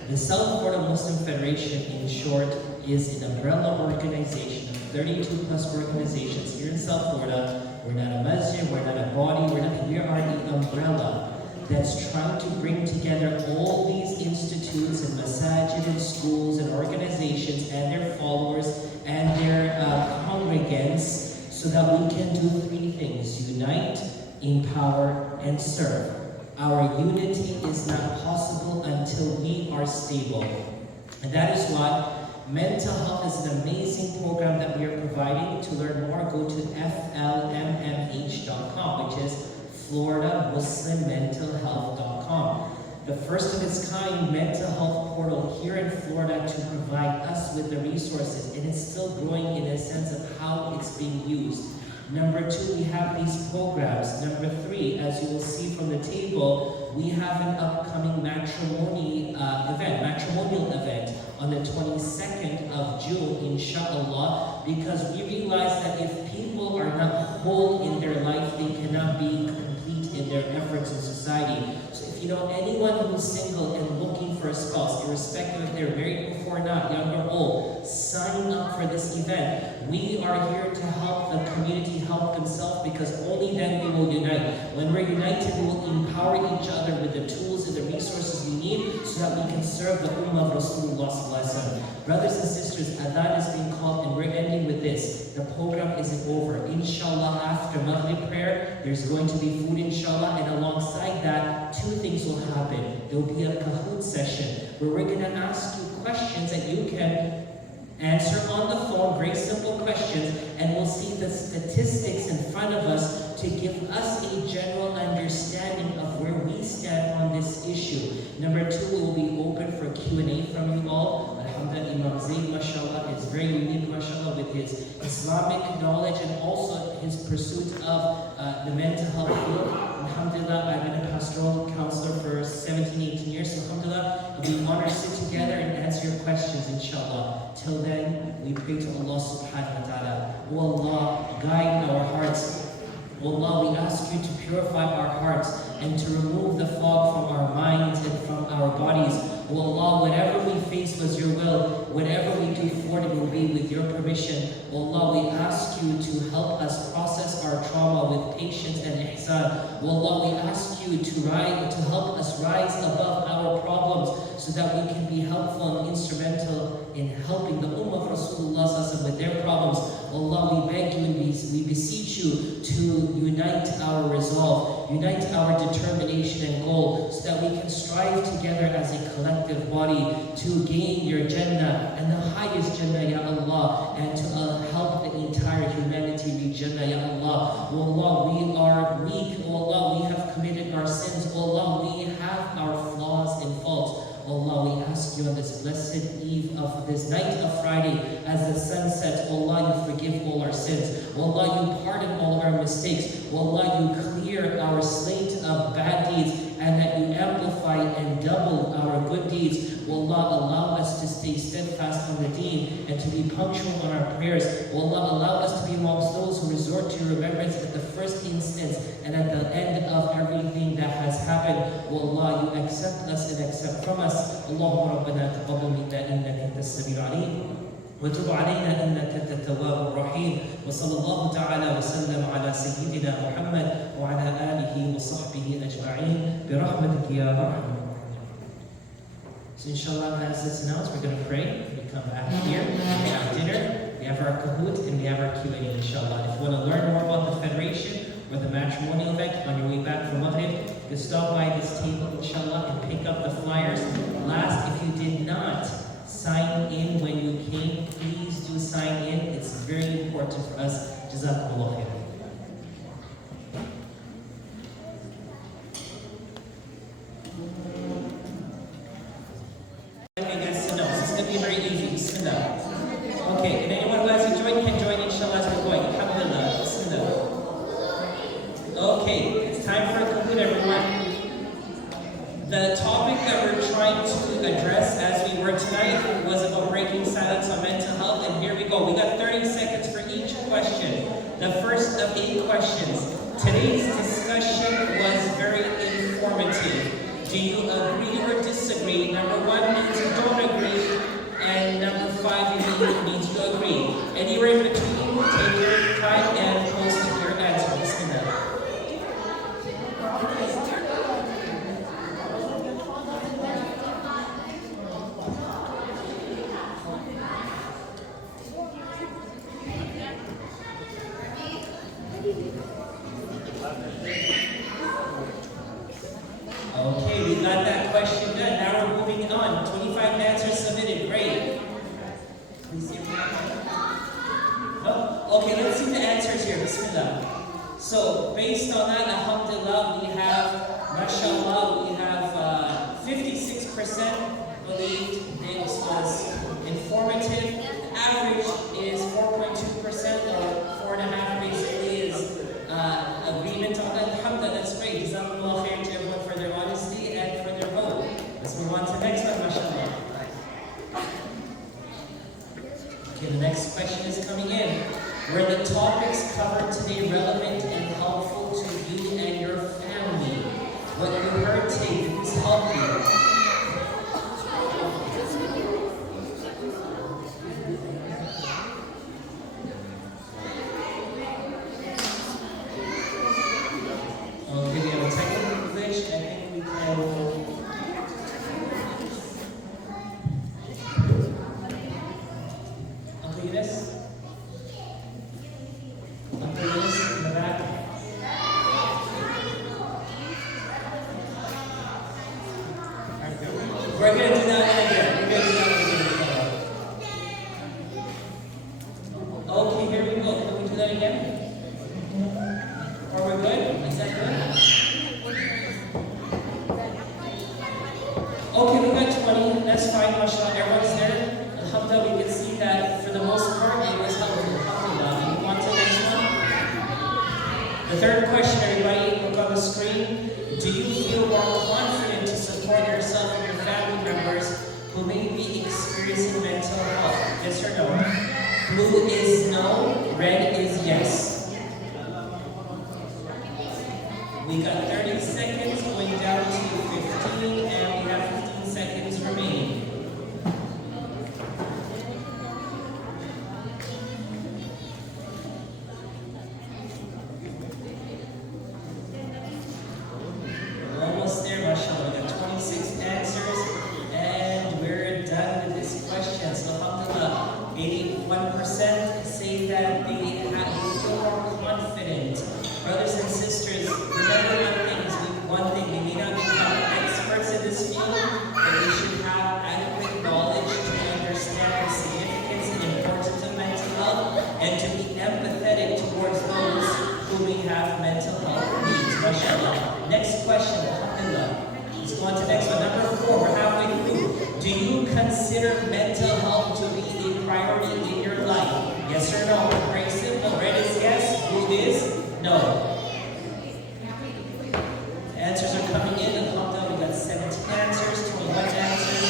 the South Florida Muslim Federation, in short, is an umbrella organization of 32 plus organizations here in South Florida. We're not a masjid, we're not a body, we are the umbrella that's trying to bring together all these institutes and masajid and schools and organizations and their followers and their congregants so that we can do three things: unite, empower, and serve. Our unity is not possible until we are stable. And that is why Mental health is an amazing program that we are providing. To learn more, go to flmmh.com, which is FloridaMuslimMentalHealth.com. The first of its kind mental health portal here in Florida to provide us with the resources, and it's still growing in a sense of how it's being used. Number 2, we have these programs. Number 3, as you will see from the table, we have an upcoming matrimonial event on the 22nd of June, inshallah, because we realize that if people are not whole in their life, they cannot be complete in their efforts in society. So if you know anyone who's single and looking for a spouse, irrespective if they're married before or not, young or old, sign up for this event. We are here to help the community help themselves, because only then we will unite. When we're united, we will empower each other with the tools and the resources we need so that we can serve the Ummah of Rasulullah Sallallahu Alaihi Wasallam. Brothers and sisters, Adhan is being called, and we're ending with this. The program isn't over. Inshallah, after Maghrib prayer, there's going to be food, inshallah, and alongside that, 2 things will happen. There will be a Kahoot session where we're going to ask you questions that you can answer on the phone, very simple questions, and we'll see the statistics in front of us to give us a general understanding of where we stand on this issue. Number 2, we will be open for Q&A from you all. Alhamdulillah, Imam Zayd, mashallah, is very unique, mashallah, with his Islamic knowledge and also his pursuit of the mental health field. Alhamdulillah, I've been a pastoral counselor for 17, 18 years, so alhamdulillah, we want to sit together and answer your questions, inshallah. Till then, we pray to Allah subhanahu wa ta'ala. Oh Allah, guide our hearts. Oh Allah, we ask you to purify our hearts and to remove the fog from our minds and from our bodies. Oh Allah, whatever we face was your will. Whatever we do for it will be with your permission. Oh Allah, we ask you to help us process our trauma with patience and ihsan. Oh Allah, we ask you to help us rise above our problems so that we can be helpful and instrumental in helping the Ummah of Rasulullah with their problems. Oh Allah, we beg you and we beseech you to unite our resolve, unite our determination and goal, so that we can strive together as a collective body to gain your Jannah and the highest Jannah, Ya Allah, and to help the entire humanity reach Jannah, Ya Allah. Oh Allah, we are weak. Oh Allah, we have committed our sins. Oh Allah, we have our flaws and faults. Oh Allah, we ask you on this blessed eve of this night of Friday, as the sun sets, oh Allah, you forgive all our sins. Oh Allah, you pardon all our mistakes. Oh Allah, you clear our slate of bad deeds, and that you amplify and double our good deeds. Oh Allah, allow us to stay steadfast on the deen and to be punctual on our prayers. Oh Allah, allow us to be amongst those who resort to your remembrance at the first instance and at the end of everything that has happened. Oh Allah, you accept us and accept from us. Allahumma rabbana taqabbal minna innaka antas samiul alim. وتب علينا إنك أنت التواب الرحيم وصلى الله تعالى وسلم على سيدنا محمد وعلى آله وصحبه أجمعين برحمتك يا أرحم. So inshallah, as it's announced, we're going to pray. We come back here, we have dinner, we have our Kahoot, and we have our Q&A, inshallah. If you want to learn more about the Federation or the matrimonial event on your way back from Maghrib, you stop by this table, inshallah, and pick up the flyers. Last, if you did not sign in when you came, please do sign in. It's very important for us. Jazakumullah khair. Okay, guys, so no, this is going to be very easy. Bismillah. Okay, and anyone who hasn't joined can join, inshallah, as we're going. Alhamdulillah. Bismillah. Okay, it's time for a Kahoot, everyone. The topic that we're trying to address as we were tonight was about breaking silence on mental health, and here we go. We got 30 seconds for each question. The first of 8 questions. Today's discussion was very informative. Do you agree or disagree? Number 1 means you don't agree, and number 5 means you agree. Anywhere in between, take your time and post your answer. Bismillah. Okay, we got that question done. Now we're moving on. 25 answers submitted. Great. here, bismillah. So, based on that, alhamdulillah, we have, mashallah, we have 56% believed this was informative. The average is 4.2%, or 4.5% basically is agreement on that. Alhamdulillah, that's great. Jazakumullah khair to everyone for their honesty and for their vote. Let's move on to the next one, mashallah. Okay, the next question is coming in. Were the topics covered today relevant and helpful to you and your family? What you heard today, did this help you? Okay, we have a technical glitch. I think we can... Uncle Eunice? Uncle Eunice in the back? We're going to do that again. We're going to do that again. Okay, here we go. Can we do that again? Are we good? Is that good? Okay, we got 20. That's fine, mashallah. Everyone's there. Alhamdulillah, we can see that for the most part it was helpful. Alhamdulillah. Move on to the next one. The third question, everybody, look on the screen. Do you feel more confident to support yourself and your family members who may be experiencing mental health? Yes or no? Blue is no, red is yes. We got 30 seconds going down to 15, and we have 15 seconds remaining. We're almost there, mashallah. We got 26 answers, and we're done with this question. So, alhamdulillah, 81% say that they feel more confident. Brothers and sisters, remember one thing, we may not become experts in this field, but we should have adequate knowledge to understand the significance and importance of mental health and to be empathetic towards those who may have mental health needs. MashaAllah. Next question, alhamdulillah. Let's go on to the next one. Number 4, we're halfway through. Do you consider mental health to be a priority in your life? Yes or no? Very simple. Red is yes, blue is no. Answers are coming in. Alhamdulillah, we got 17 answers, 21 answers.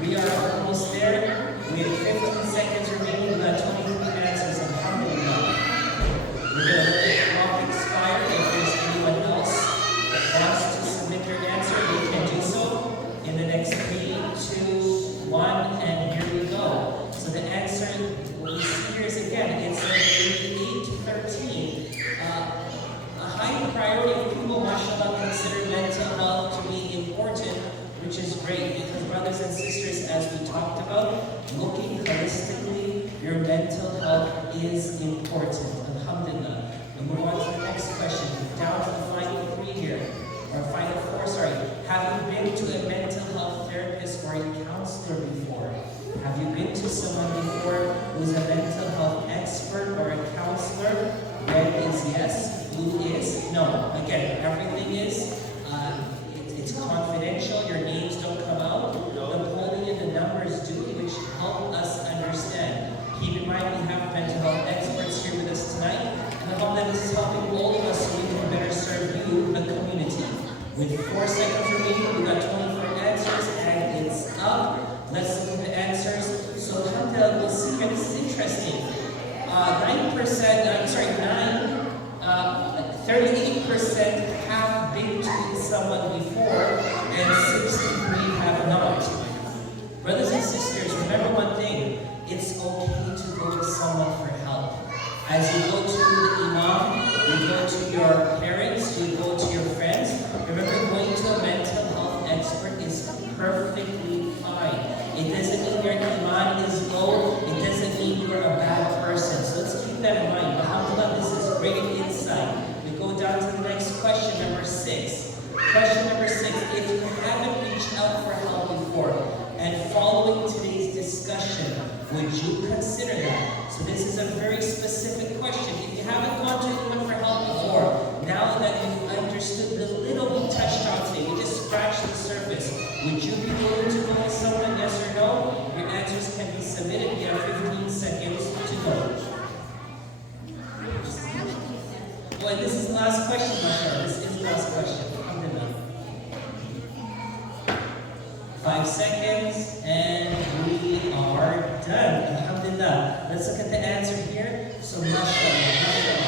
We are almost there. We have 15 seconds remaining. We got 23 answers. Alhamdulillah. We're going to let the clock expire. If there's anyone else that wants to submit their answer, they can do so in the next 3, 2, 1, and here we go. So the answer, what we see here is again, it's 88-13. A high priority of people, mashallah, consider mental health to be important, which is great because, brothers and sisters, as we talked about, looking holistically, your mental health is important. Alhamdulillah. We'll move on to the next question. Down to the final 3 here, or final 4, sorry. Have you been to a mental health therapist or a counselor before? Have you been to someone before who's a mental health expert or a counselor? Red is yes, blue is no. Again, everything is, it's confidential, your names don't come out. The polling and the numbers do, which help us understand. Keep in mind, we have mental health experts here with us tonight, and I hope that this is helping all of us so we can better serve you, the community. With 4 seconds remaining, we got 24 answers, and it's up. Let's look at the answers. So, alhamdulillah, we'll see here. This is interesting. 38% have been to someone before, and 63 have not. Brothers and sisters, remember one thing. It's okay to go to someone for help. As you go to the imam, you go to your parents, you go to your friends. Remember, going to a mental health expert is perfectly fine. It doesn't mean your iman is low. It doesn't mean you're a bad person. So let's keep that in mind. Alhamdulillah, this is great insight. We go down to the next question, number 6. Question number 6. If you haven't reached out for help before, and following today's discussion, would you consider that? So this is a very specific question. If you haven't gone to last question, mashallah. This is the last question. Alhamdulillah. 5 seconds, and we are done. Alhamdulillah. Let's look at the answer here. So, mashallah, mashallah.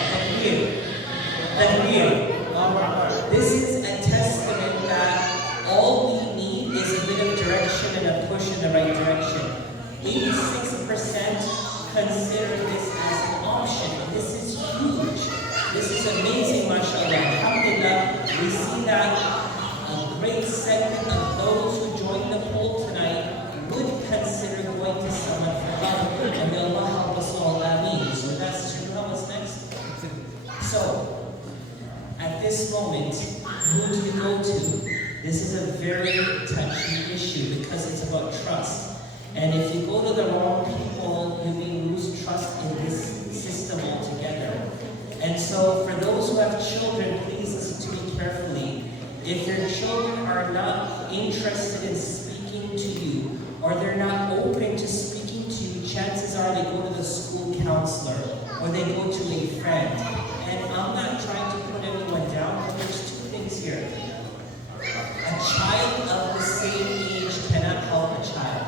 Takbir. This is a testament that all we need is a bit of direction and a push in the right direction. 86% consider this as an option. This is huge. This is amazing, mashallah. Alhamdulillah, we see that a great segment of those who joined the poll tonight would consider going to someone for help. And may Allah help us all, ameen. So that's Sister Nuha, what's next? So, at this moment, who do you go to? This is a very touchy issue because it's about trust. And if you go to the wrong people, you may lose trust in this system altogether. And so for those who have children, please listen to me carefully. If your children are not interested in speaking to you, or they're not open to speaking to you, chances are they go to the school counselor, or they go to a friend. And I'm not trying to put anyone down, but there's two things here. A child of the same age cannot help a child.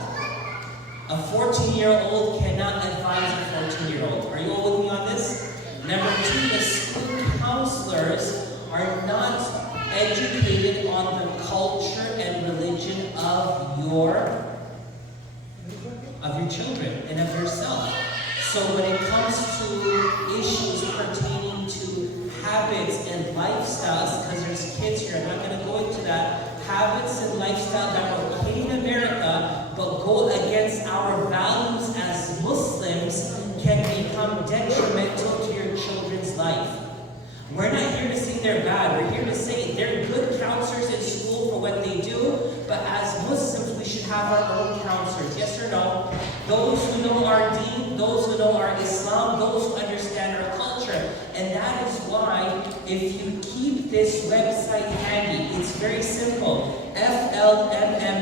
A 14-year-old cannot advise a 14-year-old. Are you all with me on this? Number two, the school counselors are not educated on the culture and religion of your children and of yourself. So when it comes to issues pertaining to habits and lifestyles, because there's kids here, I'm not going to go into that, habits and lifestyle that are okay in America, but go against our values as Muslims can become detrimental to your children's life. We're not here to say they're bad. We're here to say they're good counselors in school for what they do, but as Muslims, we should have our own counselors. Yes or no? Those who know our deen, those who know our Islam, those who understand our culture. And that is why, if you keep this website handy, it's very simple. FLMMH.com,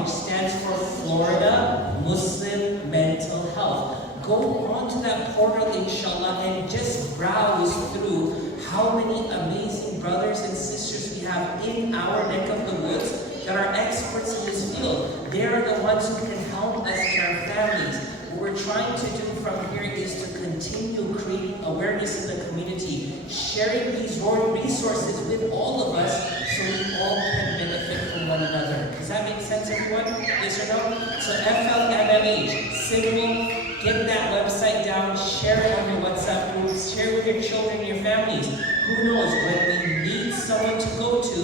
which stands for Florida Muslim Mental Health. Go onto that portal, inshallah, and just browse through how many amazing brothers and sisters we have in our neck of the woods that are experts in this field. They are the ones who can help us in our families. What we're trying to do from here is to continue creating awareness in the community, sharing these resources with all of us so we all can benefit from one another. Does that make sense, everyone? Yes or no? So FLMMH, simple. Get that website down, share it on your WhatsApp groups, share it with your children and your families. Who knows, when we need someone to go to,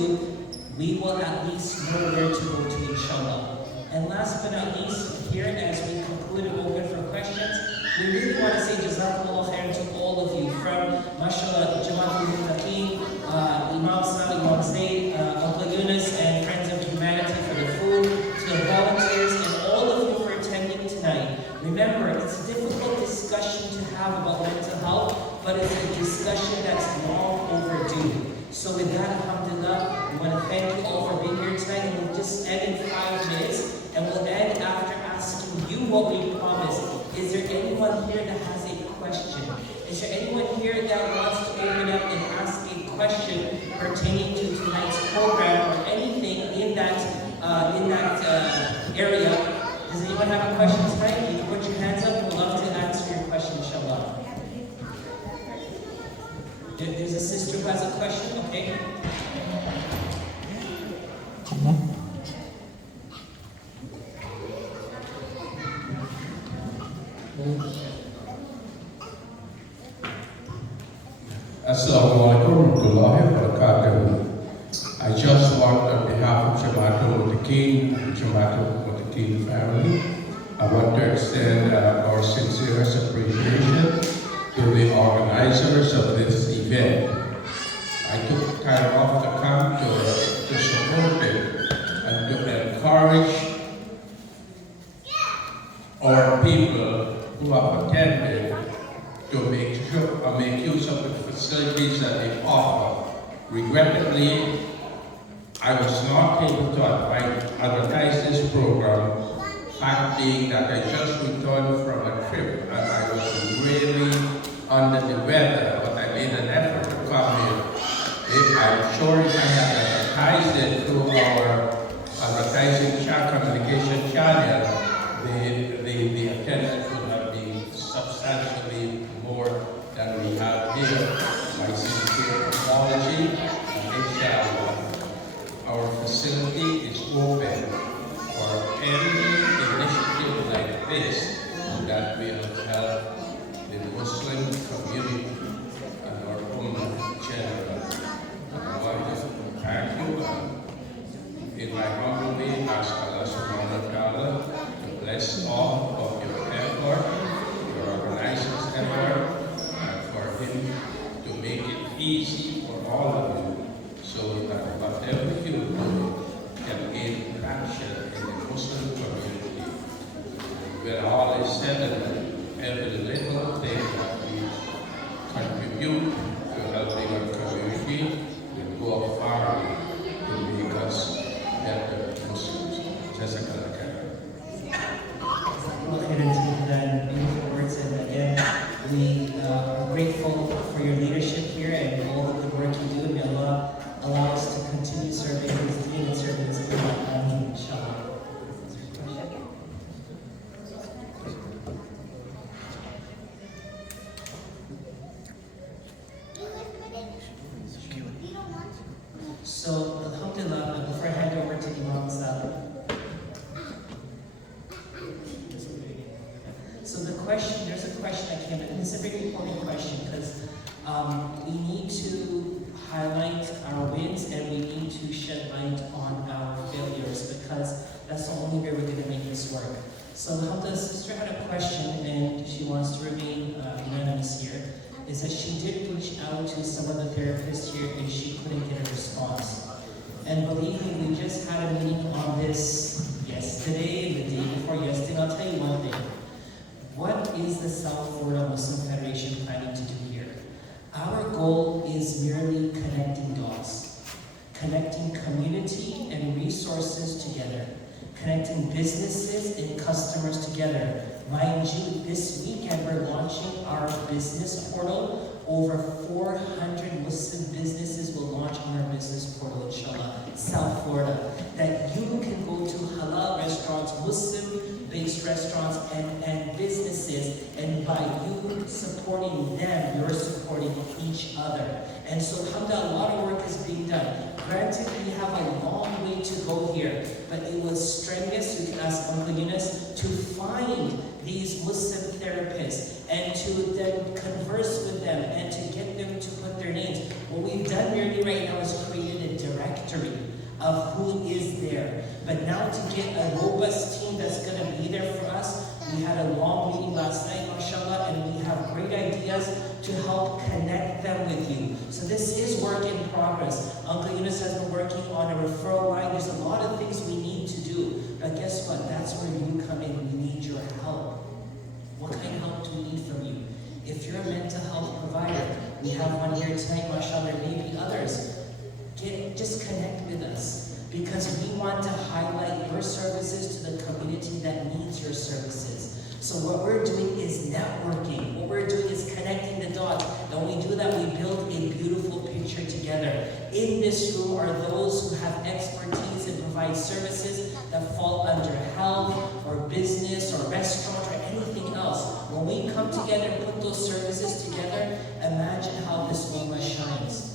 we will at least know where to go to, inshallah. And last but not least, here as we conclude and open for questions, we really want to say Jazakumullah khair to all of you, from mashallah, Jamaatul Muttaqeen, Imam Sam, Imam Zaid, Uncle Yunus, and Friends of Humanity for the food, to the volunteers, and all of you for attending tonight. Remember, it's a difficult discussion to have about mental health, but it's a discussion that's long overdue. So with that, alhamdulillah, we want to thank you all for being here tonight, and we'll just end in 5 minutes, and we'll end after asking you what we promised. Is there anyone here that has a question? Is there anyone here that wants to open up and ask a question pertaining to tonight's program or anything in that area? Does anyone have a question tonight? You can put your hands up. We'd love to answer your question, inshallah. There's a sister who has a question, okay? Assalamu alaikum warahmatullahi wabarakatuh. I just want, on behalf of Jamaatul Muttaqeen and Jamaatul Muttaqeen family, I want to extend our sincerest appreciation to the organizers of this event. I took time off to come to support it and to encourage our people who have attended to make use of the facilities that they offer. Regrettably, I was not able to advertise this program, fact being that I just returned from a trip and I was really under the weather, but I made an effort to come sure if I have advertised it through our advertising communication channel, the attendance would have been substantially more than we have here. My sincere apology, and inshallah, our facility is open for any initiative like this that will help the Muslim community and our Ummah generally. I want to thank you in my humble way, ask Allah subhanahu wa ta'ala to bless all of your effort, your organizers' effort, and for Him to make it easy for all of you so that whatever you do can gain traction in the Muslim community. When all is said and done, every little thing that we contribute to helping our community will go a far way to make us better Muslims. Jazakallah khairan. And beautiful words, and again, we are grateful for your leadership here and all the good work you do. May Allah allow us to continue serving His deen and serving His Ummah. Ameen, inshallah. So, alhamdulillah, before I hand over to Imam Saad. So there's a question that came in, and it's a very important question because we need to highlight our wins and we need to shed light on our failures because that's the only way we're going to make this work. So the sister had a question and she wants to remain unanimous here, is that she did reach out to some of the therapists here and she couldn't get a response. And believe me, we just had a meeting on this yesterday and the day before yesterday. I'll tell you one thing. What is the South Florida Muslim Federation planning to do here? Our goal is merely connecting dots, connecting community and resources together, connecting businesses and customers together. Mind you, this weekend we're launching our business portal. Over 400 Muslim businesses will launch on our business portal, inshallah, South Florida. That you can go to halal restaurants, Muslim-based restaurants and businesses, and by you supporting them, you're supporting each other. And so, alhamdulillah, a lot of work is being done. Granted, we have a long way to go here, but it was strenuous, you can ask Uncle Yunus, to find these Muslim therapists and to then converse with them and to get them to put their names. What we've done really right now is created a directory of who is there. But now to get a robust team that's going to be there for us, we had a long meeting last night, mashallah, and we have great ideas to help connect them with you. So this is work in progress. Uncle Yunus has been working on a referral line. There's a lot of things we need to do. But guess what? That's where you come in. We need your help. What kind of help do we need from you? If you're a mental health provider, we have one here tonight, mashallah, there may be others. Just connect with us because we want to highlight your services to the community that needs your services. So what we're doing is networking. What we're doing is connecting the dots. And when we do that, we build a beautiful picture together. In this room are those who have expertise and provide services that fall under health or business or restaurant or anything else. When we come together and put those services together, imagine how this ummah shines.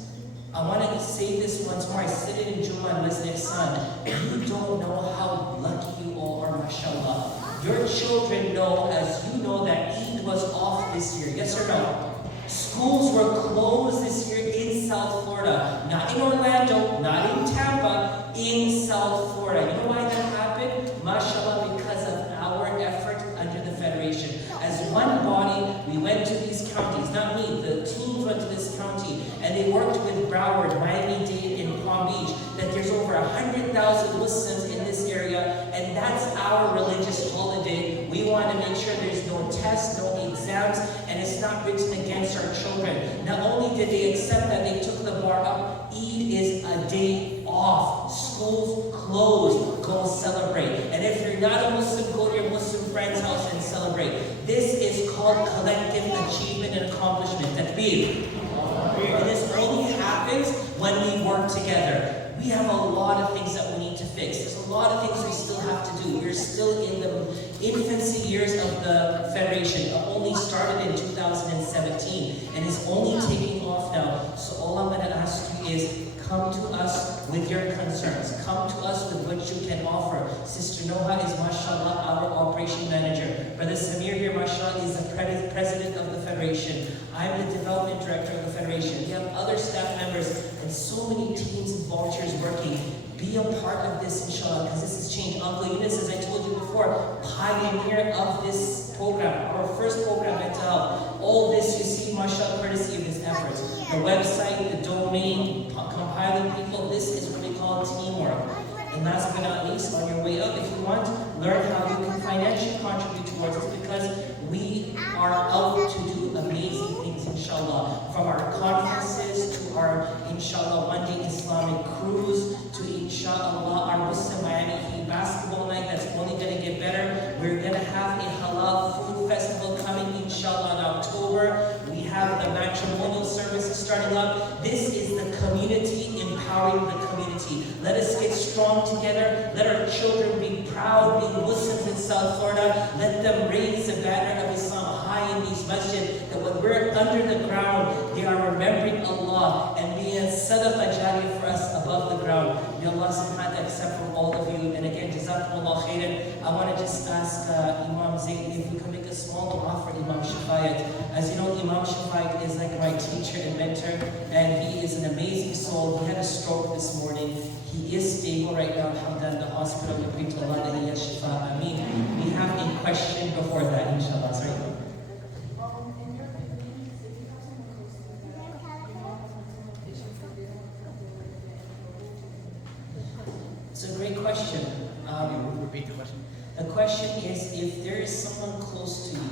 I want to say this once more. I said it in Juma and Leslie son. You don't know how lucky you all are, mashallah. Your children know, as you know, that Eid was off this year. Yes or no? Schools were closed this year in South Florida. Not in Orlando, not in Tampa, in South Florida. You know why that happened? Mashallah, because of our effort under the Federation. As one body, we went to these counties, not me, the teams went to this county, and they worked with Broward, Miami-Dade, and Palm Beach, that there's over 100,000 Muslims in this area, and that's our religious holiday. We want to make sure there's no tests, no exams, and it's not written against our children. Not only did they accept that, they took the bar up. Eid is a day off. Schools closed. Go celebrate. And if you're not a Muslim, go to your Muslim friend's house and celebrate. This is called collective achievement and accomplishment. Takbir. And this only happens happens when we work together. We have a lot of things that we need to fix. There's a lot of things we still have to do. We're still in the infancy years of the Federation. It only started in 2017 and is only taking off now. So all I'm going to ask you is come to us with your concerns. Come to us with what you can offer. Sister Noha is, mashallah, our operation manager. Brother Samir here, mashallah, is the president of the Federation. I'm the development director of the Federation. We have other staff members and so many teams and volunteers working. Be a part of this, inshallah, because this has changed. Uncle Yunus, as I told you before, pioneer of this program, our first program, Mental Health. All this you see, mashallah, courtesy of his efforts. The website, the domain, compiling people, this is what we call teamwork. And last but not least, on your way up, if you want, learn how you can financially contribute towards this, because we are out to do amazing things, inshallah. From our conferences to our, inshallah, Monday Islamic cruise to, inshallah, our Muslim Miami Heat basketball night that's only going to get better. We're going to have a halal food festival coming, inshallah, in October. We have the matrimonial services starting up. This is the community empowering the community. Let us get strong together. Let our children be proud being Muslims in South Florida. Let them raise the banner of Islam high in these masjid, that when we're under the ground, they are remembering Allah and being a sadaqah jariyah for us above the ground. May Allah subhanahu wa ta'ala accept from all of you. And again, jazakumullah khairan. I want to just ask Imam Zayd if we can make a small dua for Imam Shafayat. As you know, Imam Shafayat is like my teacher and mentor, and he is an amazing soul. He had a stroke this morning. He is stable right now, alhamdulillah, in the hospital. We pray to Allah that he has shifa. Ameen. We have a question before that, inshallah. Sorry. It's a great question. Repeat the question. The question is, if there is someone close to you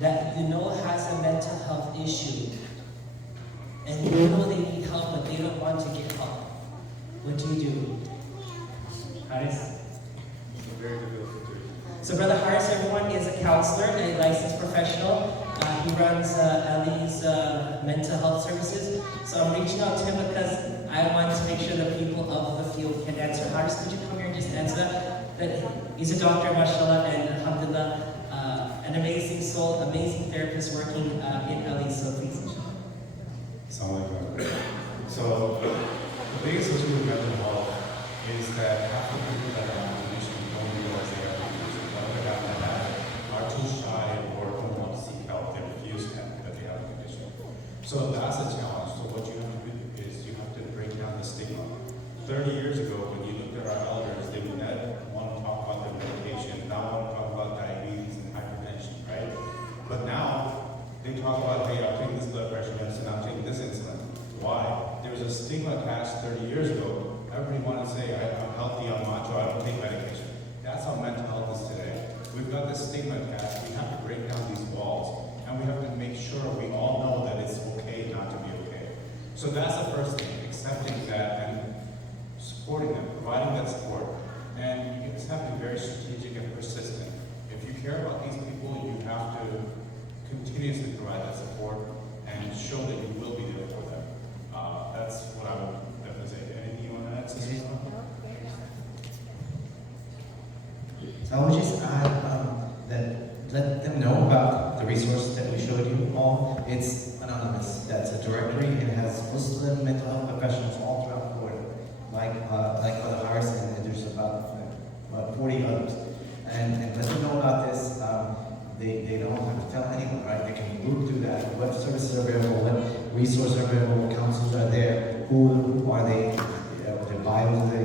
that you know has a mental health issue, and you know they need help but they don't want to get help, what do you do? Haris? Very difficult situation. So Brother Haris, everyone, is a counselor, a licensed professional. He runs Ali's mental health services. So I'm reaching out to him because I want to make sure the people of the field can answer. Haris, could you come here and just answer that? He's a doctor, mashallah, and alhamdulillah, an amazing soul, amazing therapist working in Ali. So please, inshallah. Assalamualaikum. So, the biggest issue with mental health is that half the people that have the condition don't realize they have the condition. Other half that have are too shy or don't want to seek help. They refuse to admit that they have the condition. So that's a challenge. So what you have to do is you have to break down the stigma. 30 years ago, when you looked at our elders, they would not want to talk about their medication, not want to talk about diabetes and hypertension, right? But now, they talk about, hey, I'm taking this blood pressure medicine, I'm taking this insulin. Why? There was a stigma attached 30 years ago. Everybody wanted to say, I'm healthy, I'm macho, I don't take medication. That's how mental health is today. We've got this stigma attached. We have to break down these walls, and we have to make sure we all know that it's okay not to be okay. So that's the first thing, accepting that and supporting them, providing that support. And you just have to be very strategic and persistent. If you care about these people, you have to continuously provide that support and show that you will be there for them. That's what I would definitely say. Anything you want to add, Sister? So I would just add that let them know about the resource that we showed you all. It's anonymous. That's a directory. It has Muslim mental health professionals all throughout Florida, like Brother Harris, and there's about 40 others. And let them know about this. They don't have to tell anyone, right? They can look through that. What services are available, what resources are available, what counselors are there, who are they, their bios, the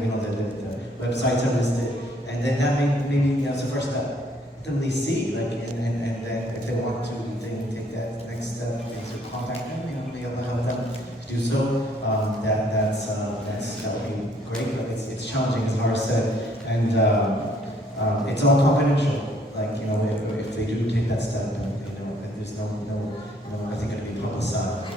websites are listed. And then that maybe that's the first step. To really see, like, and then if they want to take that next step, they should contact them, be able to help them do so. That would be great, but it's challenging, as Har said, and it's all confidential. Like, if they do take that step, and there's no, I think it'll be publicized.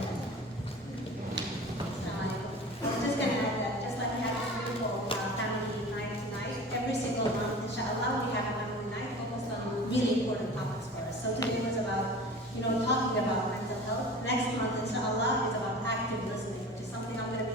I'm just going to add that, just like we have this beautiful family night tonight, every single month, inshallah, we have a family night focused on really important topics for us. So today was about, talking about mental health. Next month, inshallah, is about active listening, which is something I'm going to be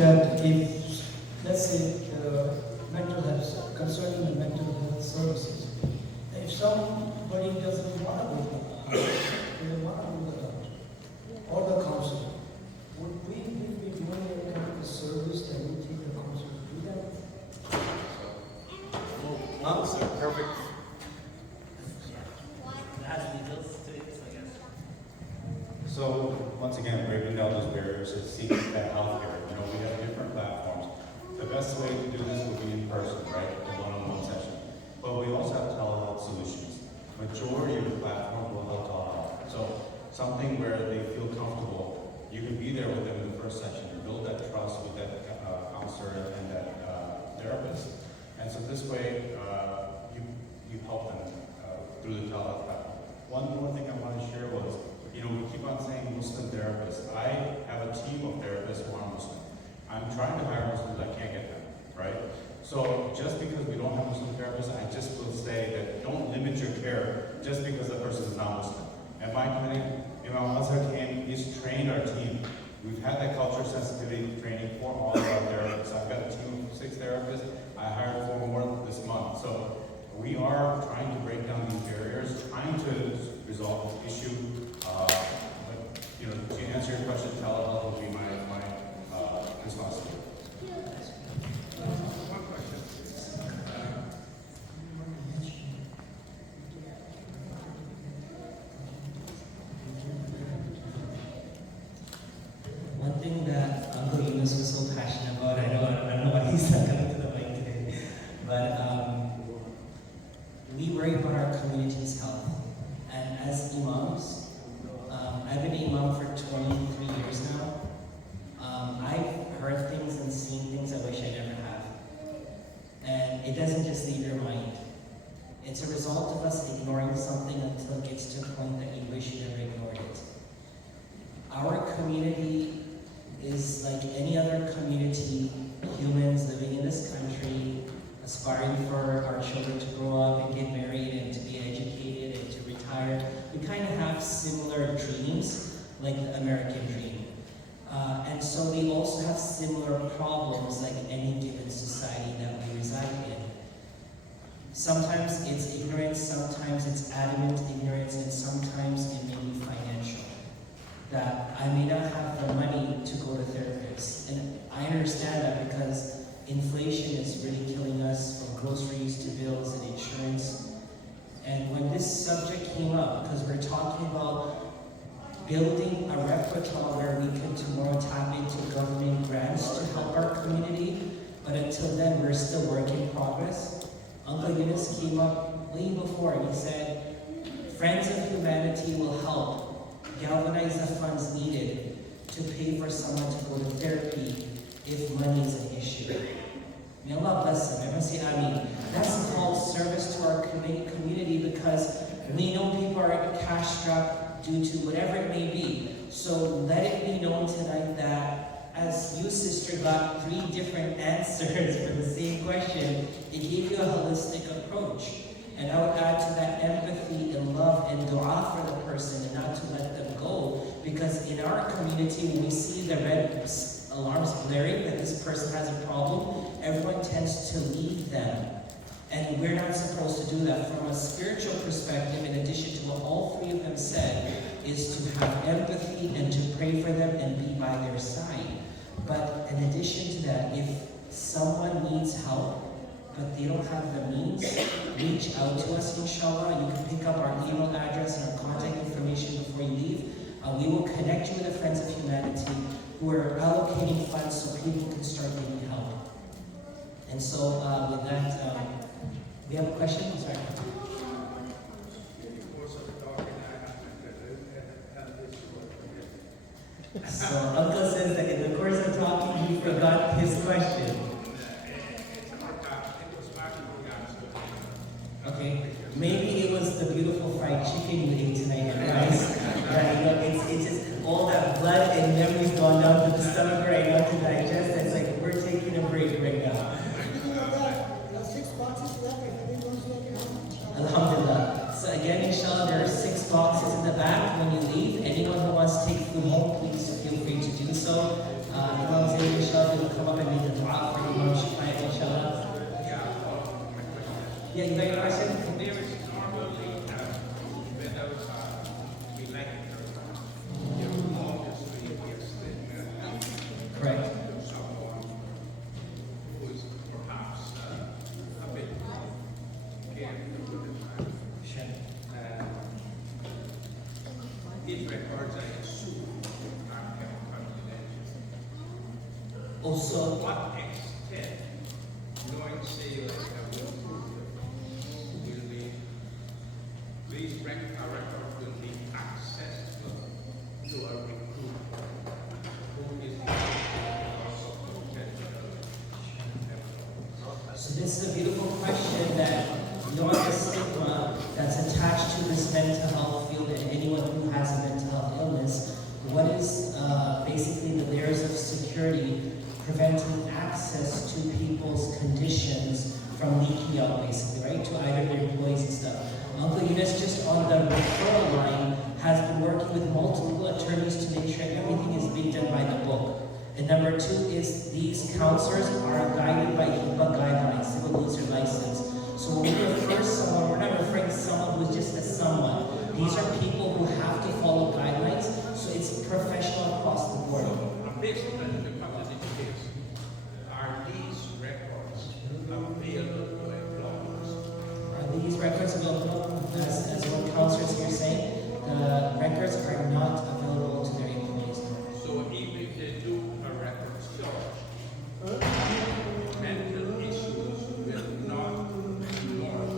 that if, let's say, mental health, concerning the mental health services, if somebody doesn't want to go to the doctor, they want to go to the doctor or the counselor, would we be doing a kind of a service that we take the counselor to do that? Perfect. So, once again, breaking down those barriers to seek that healthcare. You know, we have different platforms. The best way to do this would be in person, right? A one-on-one session. But we also have telehealth solutions. Majority of the platforms will help telehealth. So, something where they feel comfortable. You can be there with them in the first session. You build that trust with that counselor and that therapist. And so this way, you help them through the telehealth platform. One more thing I want to share was, you know, we keep on saying Muslim therapists. I have a team of therapists who are Muslim. I'm trying to hire Muslims, I can't get them, right? So just because we don't have Muslim therapists, I just will say that don't limit your care just because the person is not Muslim. At my clinic, Imam Azhar came, he's trained our team. We've had that culture sensitivity training for all of our therapists. I've got a team of 6 therapists. I hired 4 more this month. So we are trying to break down these barriers, trying to resolve this issue. But, you know, to answer your question, telehealth will be my responsibility. One question. One thing that Uncle Yunus was so passionate about, I don't know why he's not coming to the mic today, but we worry about our community's health. And as imams, I've been imam for 23 years now. I've heard things and seen things I wish I never have. And it doesn't just leave your mind. It's a result of us ignoring something until it gets to a point that you wish you never ignored it. Our community is like any other community, humans living in this country, aspiring for our children to grow up and get married and to be educated and to retire. We kind of have similar dreams, like the American dream. And so we also have similar problems like any given society that we reside in. Sometimes it's ignorance, sometimes it's adamant ignorance, and sometimes it may be financial. That I may not have the money to go to therapists. And I understand that because inflation is really killing us, from groceries to bills and insurance. And when this subject came up, because we're talking about building a repertoire where we can tomorrow tap into government grants to help our community, but until then we're still work in progress. Uncle Yunus came up way before and he said, Friends of Humanity will help galvanize the funds needed to pay for someone to go to therapy if money is an issue. May Allah bless them. Everyone say Ameen. That's called service to our community because we know people are cash-strapped due to whatever it may be. So let it be known tonight that as you, sister, got 3 different answers for the same question, it gave you a holistic approach. And I would add to that empathy and love and dua for the person and not to let them go. Because in our community, when we see the red alarms blaring that this person has a problem, everyone tends to leave them. And we're not supposed to do that. From a spiritual perspective, in addition to what all 3 of them said, is to have empathy and to pray for them and be by their side. But in addition to that, if someone needs help, but they don't have the means, reach out to us, inshallah. You can pick up our email address and our contact information before you leave. We will connect you with the Friends of Humanity who are allocating funds so people can start getting help. And so with that, we have a question? I'm sorry. So Uncle says that in the course of talking, he forgot his question. Okay, maybe it was the beautiful fried chicken you ate tonight and rice. Right? You know, it's just all that blood and memories gone down to the stomach right now to digest. It's like we're taking a break right now. 6 boxes left. If anyone's looking at Alhamdulillah. So again, inshallah, there are 6 boxes in the back when you leave. Anyone who wants to take food home, please feel free to do so. Inshallah, Yeah, you got your question? There is normally whether we like it or not. You're obviously against Correct. someone who is perhaps a bit careful with the time. Sure. These records, I assume, are kept confidential. Also, To what extent, knowing, say, like a will be, these records will be accessible to a recruit who is also potential. so this is a beautiful question that knowing the stigma that's attached to this mental health field and anyone who has a mental health illness, what is basically the layers of security preventing access to people's conditions from leaking out, basically, right, to either their employees and stuff. Uncle Eunice, just on the referral line, has been working with multiple attorneys to make sure everything is being done by the book. And number two is these counselors are guided by HIPAA guidelines, civil user license. So when we refer someone, we're not referring someone who's just a someone. These are people who have to follow guidelines, so it's professional across the board. Based on the public case, are these records available to employers? Are these records available, as what counselors here say? The records are not available to their employees. So even if they do a record search, mental issues will not ignore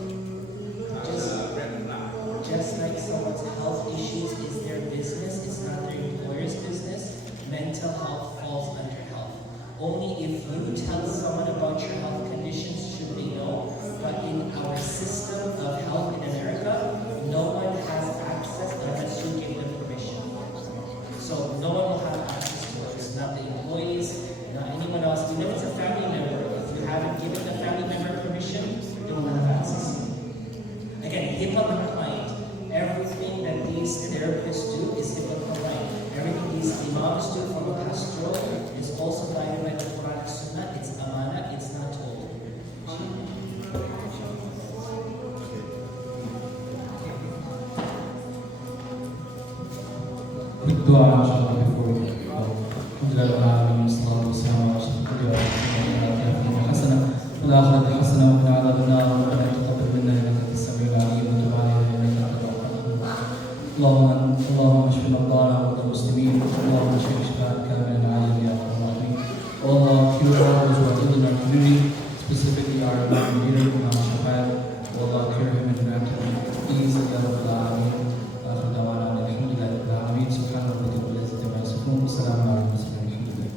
as a red flag. Just like someone's health issues is their business, it's not their employer's business, mental health falls under health. Only if you tell someone about your health conditions should they know, but in our system of health in America, no one has access unless you give them permission. So no one will have access to it, it's not the employees, not anyone else, even if it's a family member, if you haven't given the family member permission, they will have access. Again, HIPAA compliant. Everything that these therapists do is HIPAA compliant. Everything these imams do from a pastoral is also guided by the Quran and Sunnah. It's amana, it's not told. Quick dua, inshallah, before we go. Alhamdulillah, Rabbil Alameen, salatu wassalamu ala Rasulillah, wa hasana, wa la akhirati hasana, wa qina adhaban nar, wa la taqabbal minna innaka antas samiul alim, wa tub alayna innaka antat tawwabur rahim. اللهم اشف مرضانا ومرضى المسلمين، اللهم اشف شفاء كاملا عاجلا يا ارحم الراحمين. Oh Allah, cure all those who are ill in our community, specifically our Imam leader, Imam Shafat. Oh Allah, cure him and grant him ease, Ya Rabbil Alameen. آخر دعوانا أن الحمد لله رب العالمين. سبحان ربك رب العزة عما يصفون وسلام على المرسلين والحمد لله.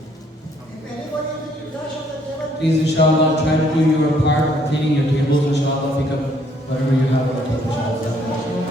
Please, inshallah, try to do your part of cleaning your tables, inshallah, pick up whatever you have on the table, inshallah.